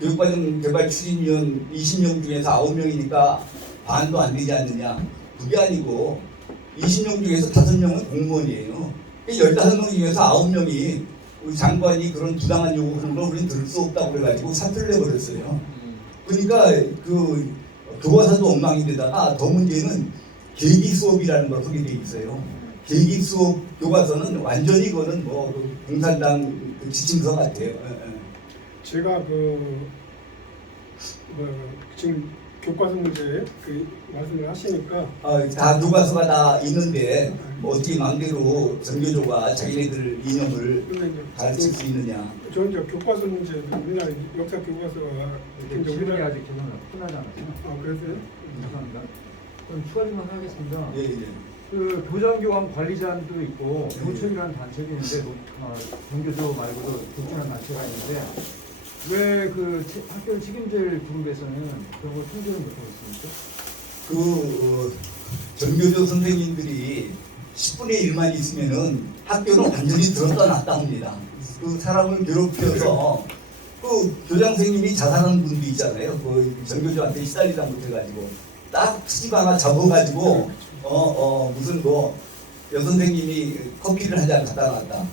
교육과정 개발 추진위원 20명 중에서 9명이니까 반도 안 되지 않느냐 그게 아니고 20명 중에서 5명은 공무원이에요. 15명 중에서 9명이 우리 장관이 그런 부당한 요구하는 걸 우리는 들을 수 없다고 그래가지고 사표를 내버렸어요. 그러니까 그 교과서도 엉망인데다가 더 문제는 계기 수업이라는 걸 하게 돼 있어요. 계기 수업 교과서는 완전히 그거는 뭐 공산당 그 지침서 같아요. 제가 지금 교과서 문제 그 말씀을 하시니까 다 교과서가 다 있는데 뭐 어떻게 마음대로 전교조가 자기네들 이념을 근데 이제 가르칠 수 있느냐. 저는 이제 교과서 문제 우리나라 역사 교과서가 근데 질문이 아직 끝나지 않았어요. 그래서요? 죄송합니다. 좀 추가 질문 하겠습니다. 예, 예. 그 교장교감 관리단도 있고 교총이라는 단체가 있는데 전교조 말고도 교총이라는 단체가 있는데 왜 그 학교를 책임질 그룹에서는 그런 걸 통제를 못하고 있습니까? 전교조 선생님들이 10분의 1만 있으면은 학교는 완전히 들었다 놨다 합니다. 그 사람을 괴롭혀서 그 교장 선생님이 자살하는 분도 있잖아요. 그 전교조한테 시달리다 못해가지고 딱 수집 하나 잡아가지고 무슨 뭐 여선생님이 커피를 한 잔 갖다 놨다.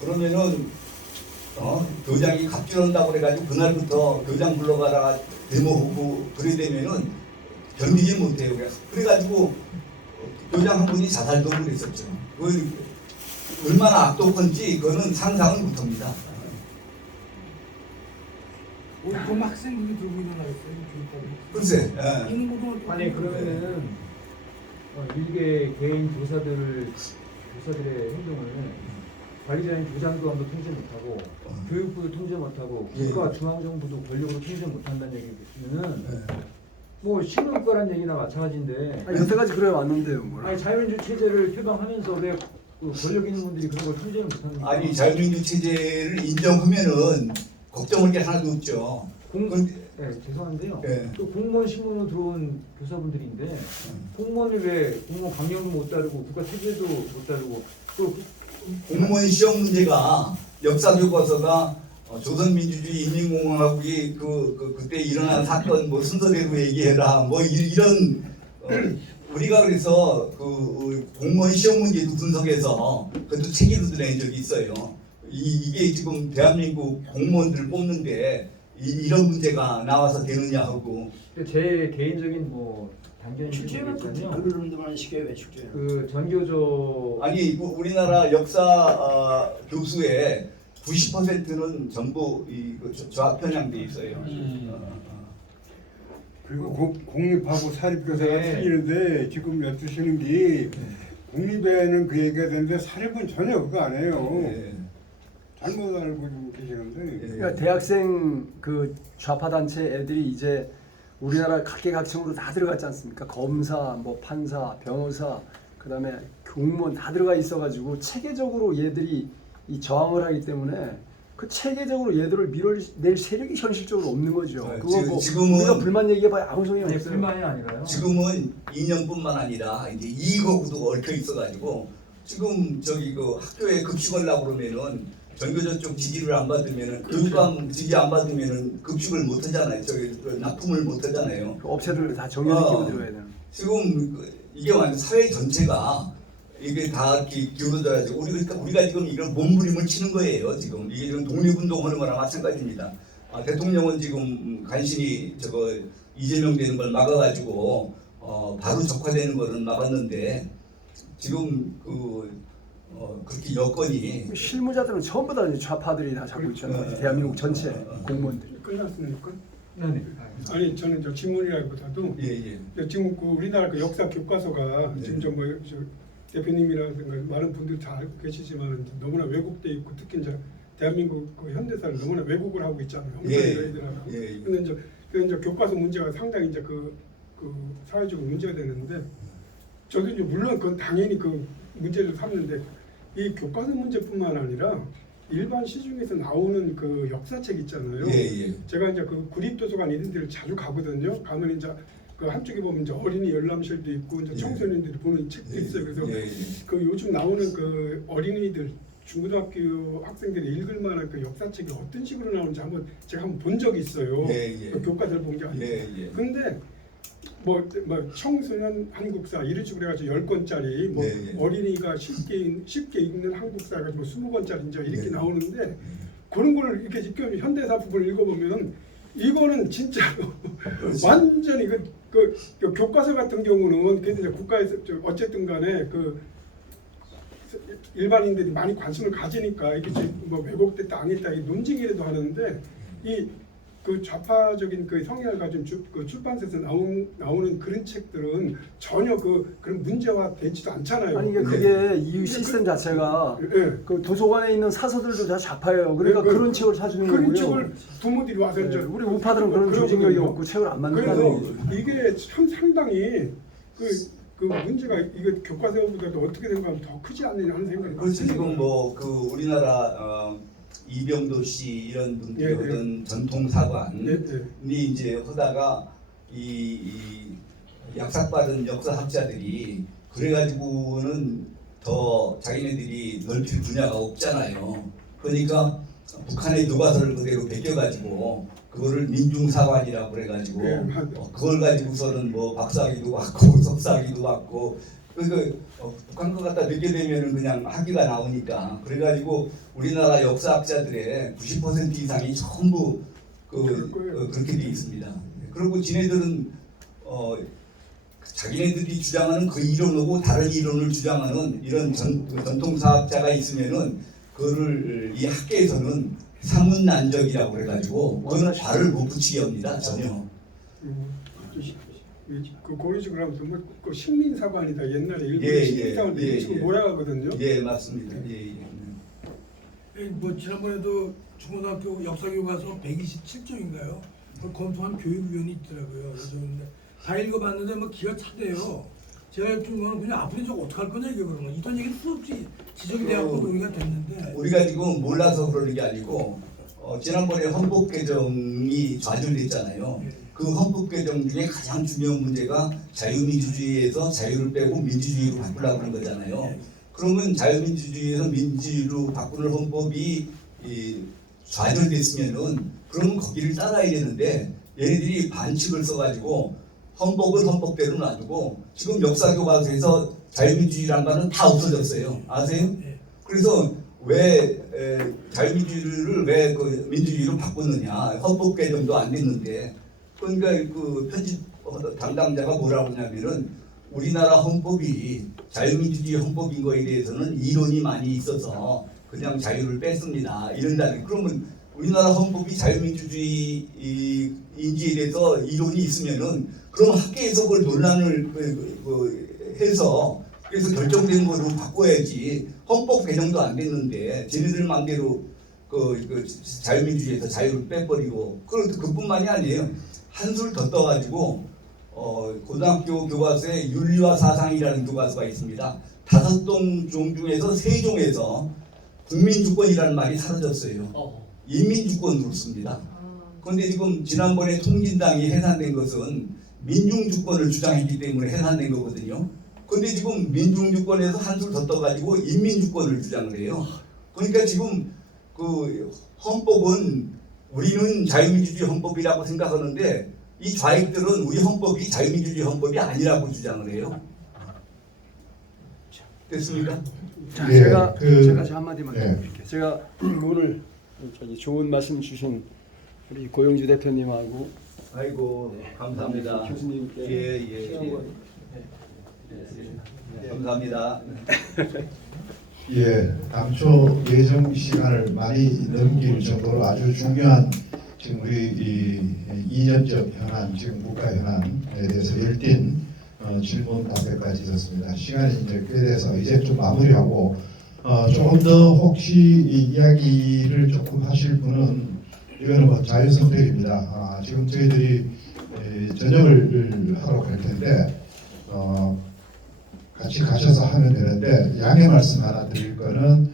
그러면은 교장이 갑질한다고 그래가지고 그날부터 교장 불러가라 데모하고 그래 되면은 견디지 못해요. 그래가지고 교장 한 분이 자살도 그랬었죠. 얼마나 악독한지 그거는 상상을 못합니다. 우리 좀 학생들이 들고 일어나겠어요. 글쎄. 아니 그러면은 일개 개인 교사들의 행동을 관리자인 교장교감도 통제 못하고 교육부도 통제 못하고 국가 중앙정부도 권력으로 통제 못한다는 얘기는 뭐 신문과란 얘기나 마찬가지인데 여태까지 그래 왔는데요. 뭘. 아니 자유민주 체제를 표방하면서 왜 권력 있는 분들이 그런 걸 통제를 못하는 거예요? 아니 자유민주 체제를 인정하면은 걱정할 게 하나도 없죠. 네, 죄송한데요. 네. 또 공무원 신문으로 들어온 교사분들인데 공무원을 왜 공무원 강령도 못 따르고 국가 체제도 못 따르고 또 공무원 시험 문제가 역사 교과서가 조선민주주의 인민공화국이 그때 일어난 사건 뭐 순서대로 얘기해라 뭐 이런 우리가 그래서 그 공무원 시험 문제도 분석해서 그것도 책임도 낸 적이 있어요. 이게 지금 대한민국 공무원들을 뽑는데 이런 문제가 나와서 되느냐 하고. 제 개인적인 뭐 단견이 축제는 그런 데만 시켜요. 왜 축제는? 그 전교조 아니 우리나라 역사 교수의 90%는 전부 좌 편향돼 있어요. 그리고 공립하고 사립교사가 네. 틀리는데 지금 여쭈시는 게 공립에는 그 얘기가 되는데 사립은 전혀 그거 안 해요. 네. 잘못 알고 좀 계시는데. 그러니까 대학생 그 좌파 단체 애들이 이제 우리나라 각계각층으로 다 들어갔지 않습니까? 검사, 뭐 판사, 변호사, 그다음에 공무원 다 들어가 있어가지고 체계적으로 얘들이 이 저항을 하기 때문에 그 체계적으로 얘들을 밀어낼 세력이 현실적으로 없는 거죠. 네, 그거 뭐 지금은 우리가 불만 얘기해봐야 아무 소용이 아니, 없어요. 불만이 아니라요. 지금은 이념뿐만 아니라 이제 이익하고도 얽혀 있어가지고 지금 저기 그 학교에 급식을 하려고 그러면은 전교조 쪽 지지를 안 받으면은 교육감 지지 안 받으면은 급식을 못 하잖아요. 저기 납품을 못 하잖아요. 그 업체들 다 정해지고 들어야 되는. 지금 이게 완전 사회 전체가 이게 다 기울어져가지고 우리가 지금 이런 몸부림을 치는 거예요. 지금 이게 지금 독립운동하는 거랑 마찬가지입니다. 대통령은 지금 간신히 저거 이재명 되는 걸 막아가지고 바로 적화되는 거는 막았는데 지금 그렇게 여건이 실무자들은 전부 다 이제 좌파들이 다 잡고 있잖아요. 대한민국 전체 공무원들이. 끝났습니까? 네네. 아니 저는 저 질문이라기보다도 예. 지금 그 우리나라 그 역사 교과서가 네. 지금 저 대표님이라든가 많은 분들 다 알고 계시지만 너무나 왜곡돼 있고 특히 이제 대한민국 그 현대사를 너무나 왜곡을 하고 있잖아요. 예. 근데 이제 교과서 문제가 상당히 이제 그 사회적으로 문제가 되는데 저도 이제 물론 그건 당연히 그 문제를 삼는데 이 교과서 문제뿐만 아니라 일반 시중에서 나오는 그 역사책 있잖아요. 예. 제가 이제 그 구립도서관 이런 데를 자주 가거든요. 가면 이제 그 한쪽에 보면 이제 어린이 열람실도 있고 이제 예. 청소년들이 보는 책도 있어요. 그래서 그 요즘 나오는 그 어린이들 중고등학교 학생들이 읽을 만한 그 역사책이 어떤 식으로 나오는지 제가 한번 본 적이 있어요. 그 교과서를 본 게 아니고. 근데 뭐 청소년 한국사 이런 식으로 해가지고 10권짜리 뭐 어린이가 쉽게 읽는 한국사 해가지고 20권짜리 이제 이렇게 나오는데 그런 거를 이렇게 현대사 부분을 읽어보면 이거는 진짜로 완전히 그 교과서 같은 경우는 근데 이제 국가에서 어쨌든 간에 그 일반인들이 많이 관심을 가지니까 이게 뭐 왜곡됐다 안 했다 이 논쟁이라도 하는데 이 그 좌파적인 그 성향을 가진 그 출판사에서 나오는 그런 책들은 전혀 그런 문제화 되지도 않잖아요. 아니 그게 이유 시스템 자체가 그 도서관에 있는 사서들도 다 좌파예요. 그러니까 그런 책을 사주는 거고요. 그런 책을 부모들이 와서 이제 우리 우파들은 그런 조직력이 없고 책을 안 만든다는 그래서 얘기죠. 이게 참 상당히 그 문제가 이거 교과서보다도 어떻게 생각하면 더 크지 않느냐 하는 생각이 그렇죠. 지금 뭐 그 우리나라 이병도 씨 이런 분들이 어떤 전통 사관이 이제 하다가 이 약삭받은 역사학자들이 그래가지고는 더 자기네들이 넓힐 분야가 없잖아요. 그러니까 북한의 교과서를 그대로 베껴가지고 그거를 민중사관이라고 그래가지고 그걸 가지고서는 뭐 박사학위도 받고 석사학위도 받고 북한 거 갖다 늦게 되면은 그냥 학위가 나오니까 그래가지고 우리나라 역사학자들의 90% 이상이 전부 그렇게 돼 있습니다. 그리고 지네들은 자기네들이 주장하는 그 이론하고 다른 이론을 주장하는 이런 전통사학자가 있으면은 그거를 이 학계에서는 사문난적이라고 그래가지고 그거는 발을 못 붙이게 합니다. 전혀. 그 그런 식으로 하면 그 식민사관이다. 옛날에 일본의 식민사관 이런 식으로 몰아가거든요. 예, 맞습니다. 뭐 지난번에도 중고등학교 역사교과서 127쪽인가요? 그걸 검토한 교육위원이 있더라고요. 그래서 근데 다 읽어봤는데 뭐 기가 차대요. 제가 좀 거는 그냥 앞으로 저거 어떡할 거냐 이게 그런 거. 이런 얘기는 수없이 지적이 돼갖고 논의가 됐는데. 우리가 지금 몰라서 그러는 게 아니고 지난번에 헌법 개정이 좌절됐잖아요. 그 헌법 개정 중에 가장 중요한 문제가 자유민주주의에서 자유를 빼고 민주주의로 바꾸려고 하는 거잖아요. 그러면 자유민주주의에서 민주주의로 바꾸는 헌법이 좌절됐으면은 그러면 거기를 따라야 되는데 얘네들이 반칙을 써가지고 헌법은 헌법대로 놔두고 지금 역사교과서에서 자유민주주의라는 거는 다 없어졌어요. 아세요? 그래서 왜 자유민주주의를 왜 그 민주주의로 바꾸느냐? 헌법 개정도 안 됐는데 그러니까 그 편집 담당자가 뭐라고 하냐면은 우리나라 헌법이 자유민주주의 헌법인 거에 대해서는 이론이 많이 있어서 그냥 자유를 뺐습니다. 이런다는 그러면 우리나라 헌법이 자유민주주의인지에 대해서 이론이 있으면은 그럼 학계에서 그걸 논란을 해서 그래서 결정된 거로 바꿔야지. 헌법 개정도 안 됐는데 쟤네들 마음대로 그 자유민주주의에서 자유를 빼버리고 그뿐만이 아니에요. 한술 더 떠가지고 고등학교 교과서에 윤리와 사상이라는 교과서가 있습니다. 5종 중에서 3종에서 국민주권이라는 말이 사라졌어요. 인민주권으로 씁니다. 그런데 지금 지난번에 통진당이 해산된 것은 민중주권을 주장했기 때문에 해산된 거거든요. 그런데 지금 민중주권에서 한술 더 떠가지고 인민주권을 주장을 해요. 그러니까 지금 그 헌법은 우리는 자유민주주의 헌법이라고 생각하는데 이 좌익들은 우리 헌법이 자유민주주의 헌법이 아니라고 주장을 해요. 됐습니까? 자, 예, 제가 그- 한마디만 예. 드릴게요. 제가 오늘 좋은 말씀 주신 우리 고영주 대표님하고 아이고 감사합니다. 교수님께 예. 감사합니다. 예, 당초 예정 시간을 많이 넘길 정도로 아주 중요한 지금 우리 이 2년적 현안, 지금 국가 현안에 대해서 열띤 질문 답변까지 있었습니다. 시간이 이제 꽤 돼서 이제 좀 마무리하고 조금 더 혹시 이 이야기를 조금 하실 분은 이거는 뭐 자유 선택입니다. 지금 저희들이 저녁을 하러 갈 텐데 같이 가셔서 하면 되는데 양해 말씀 하나 드릴 거는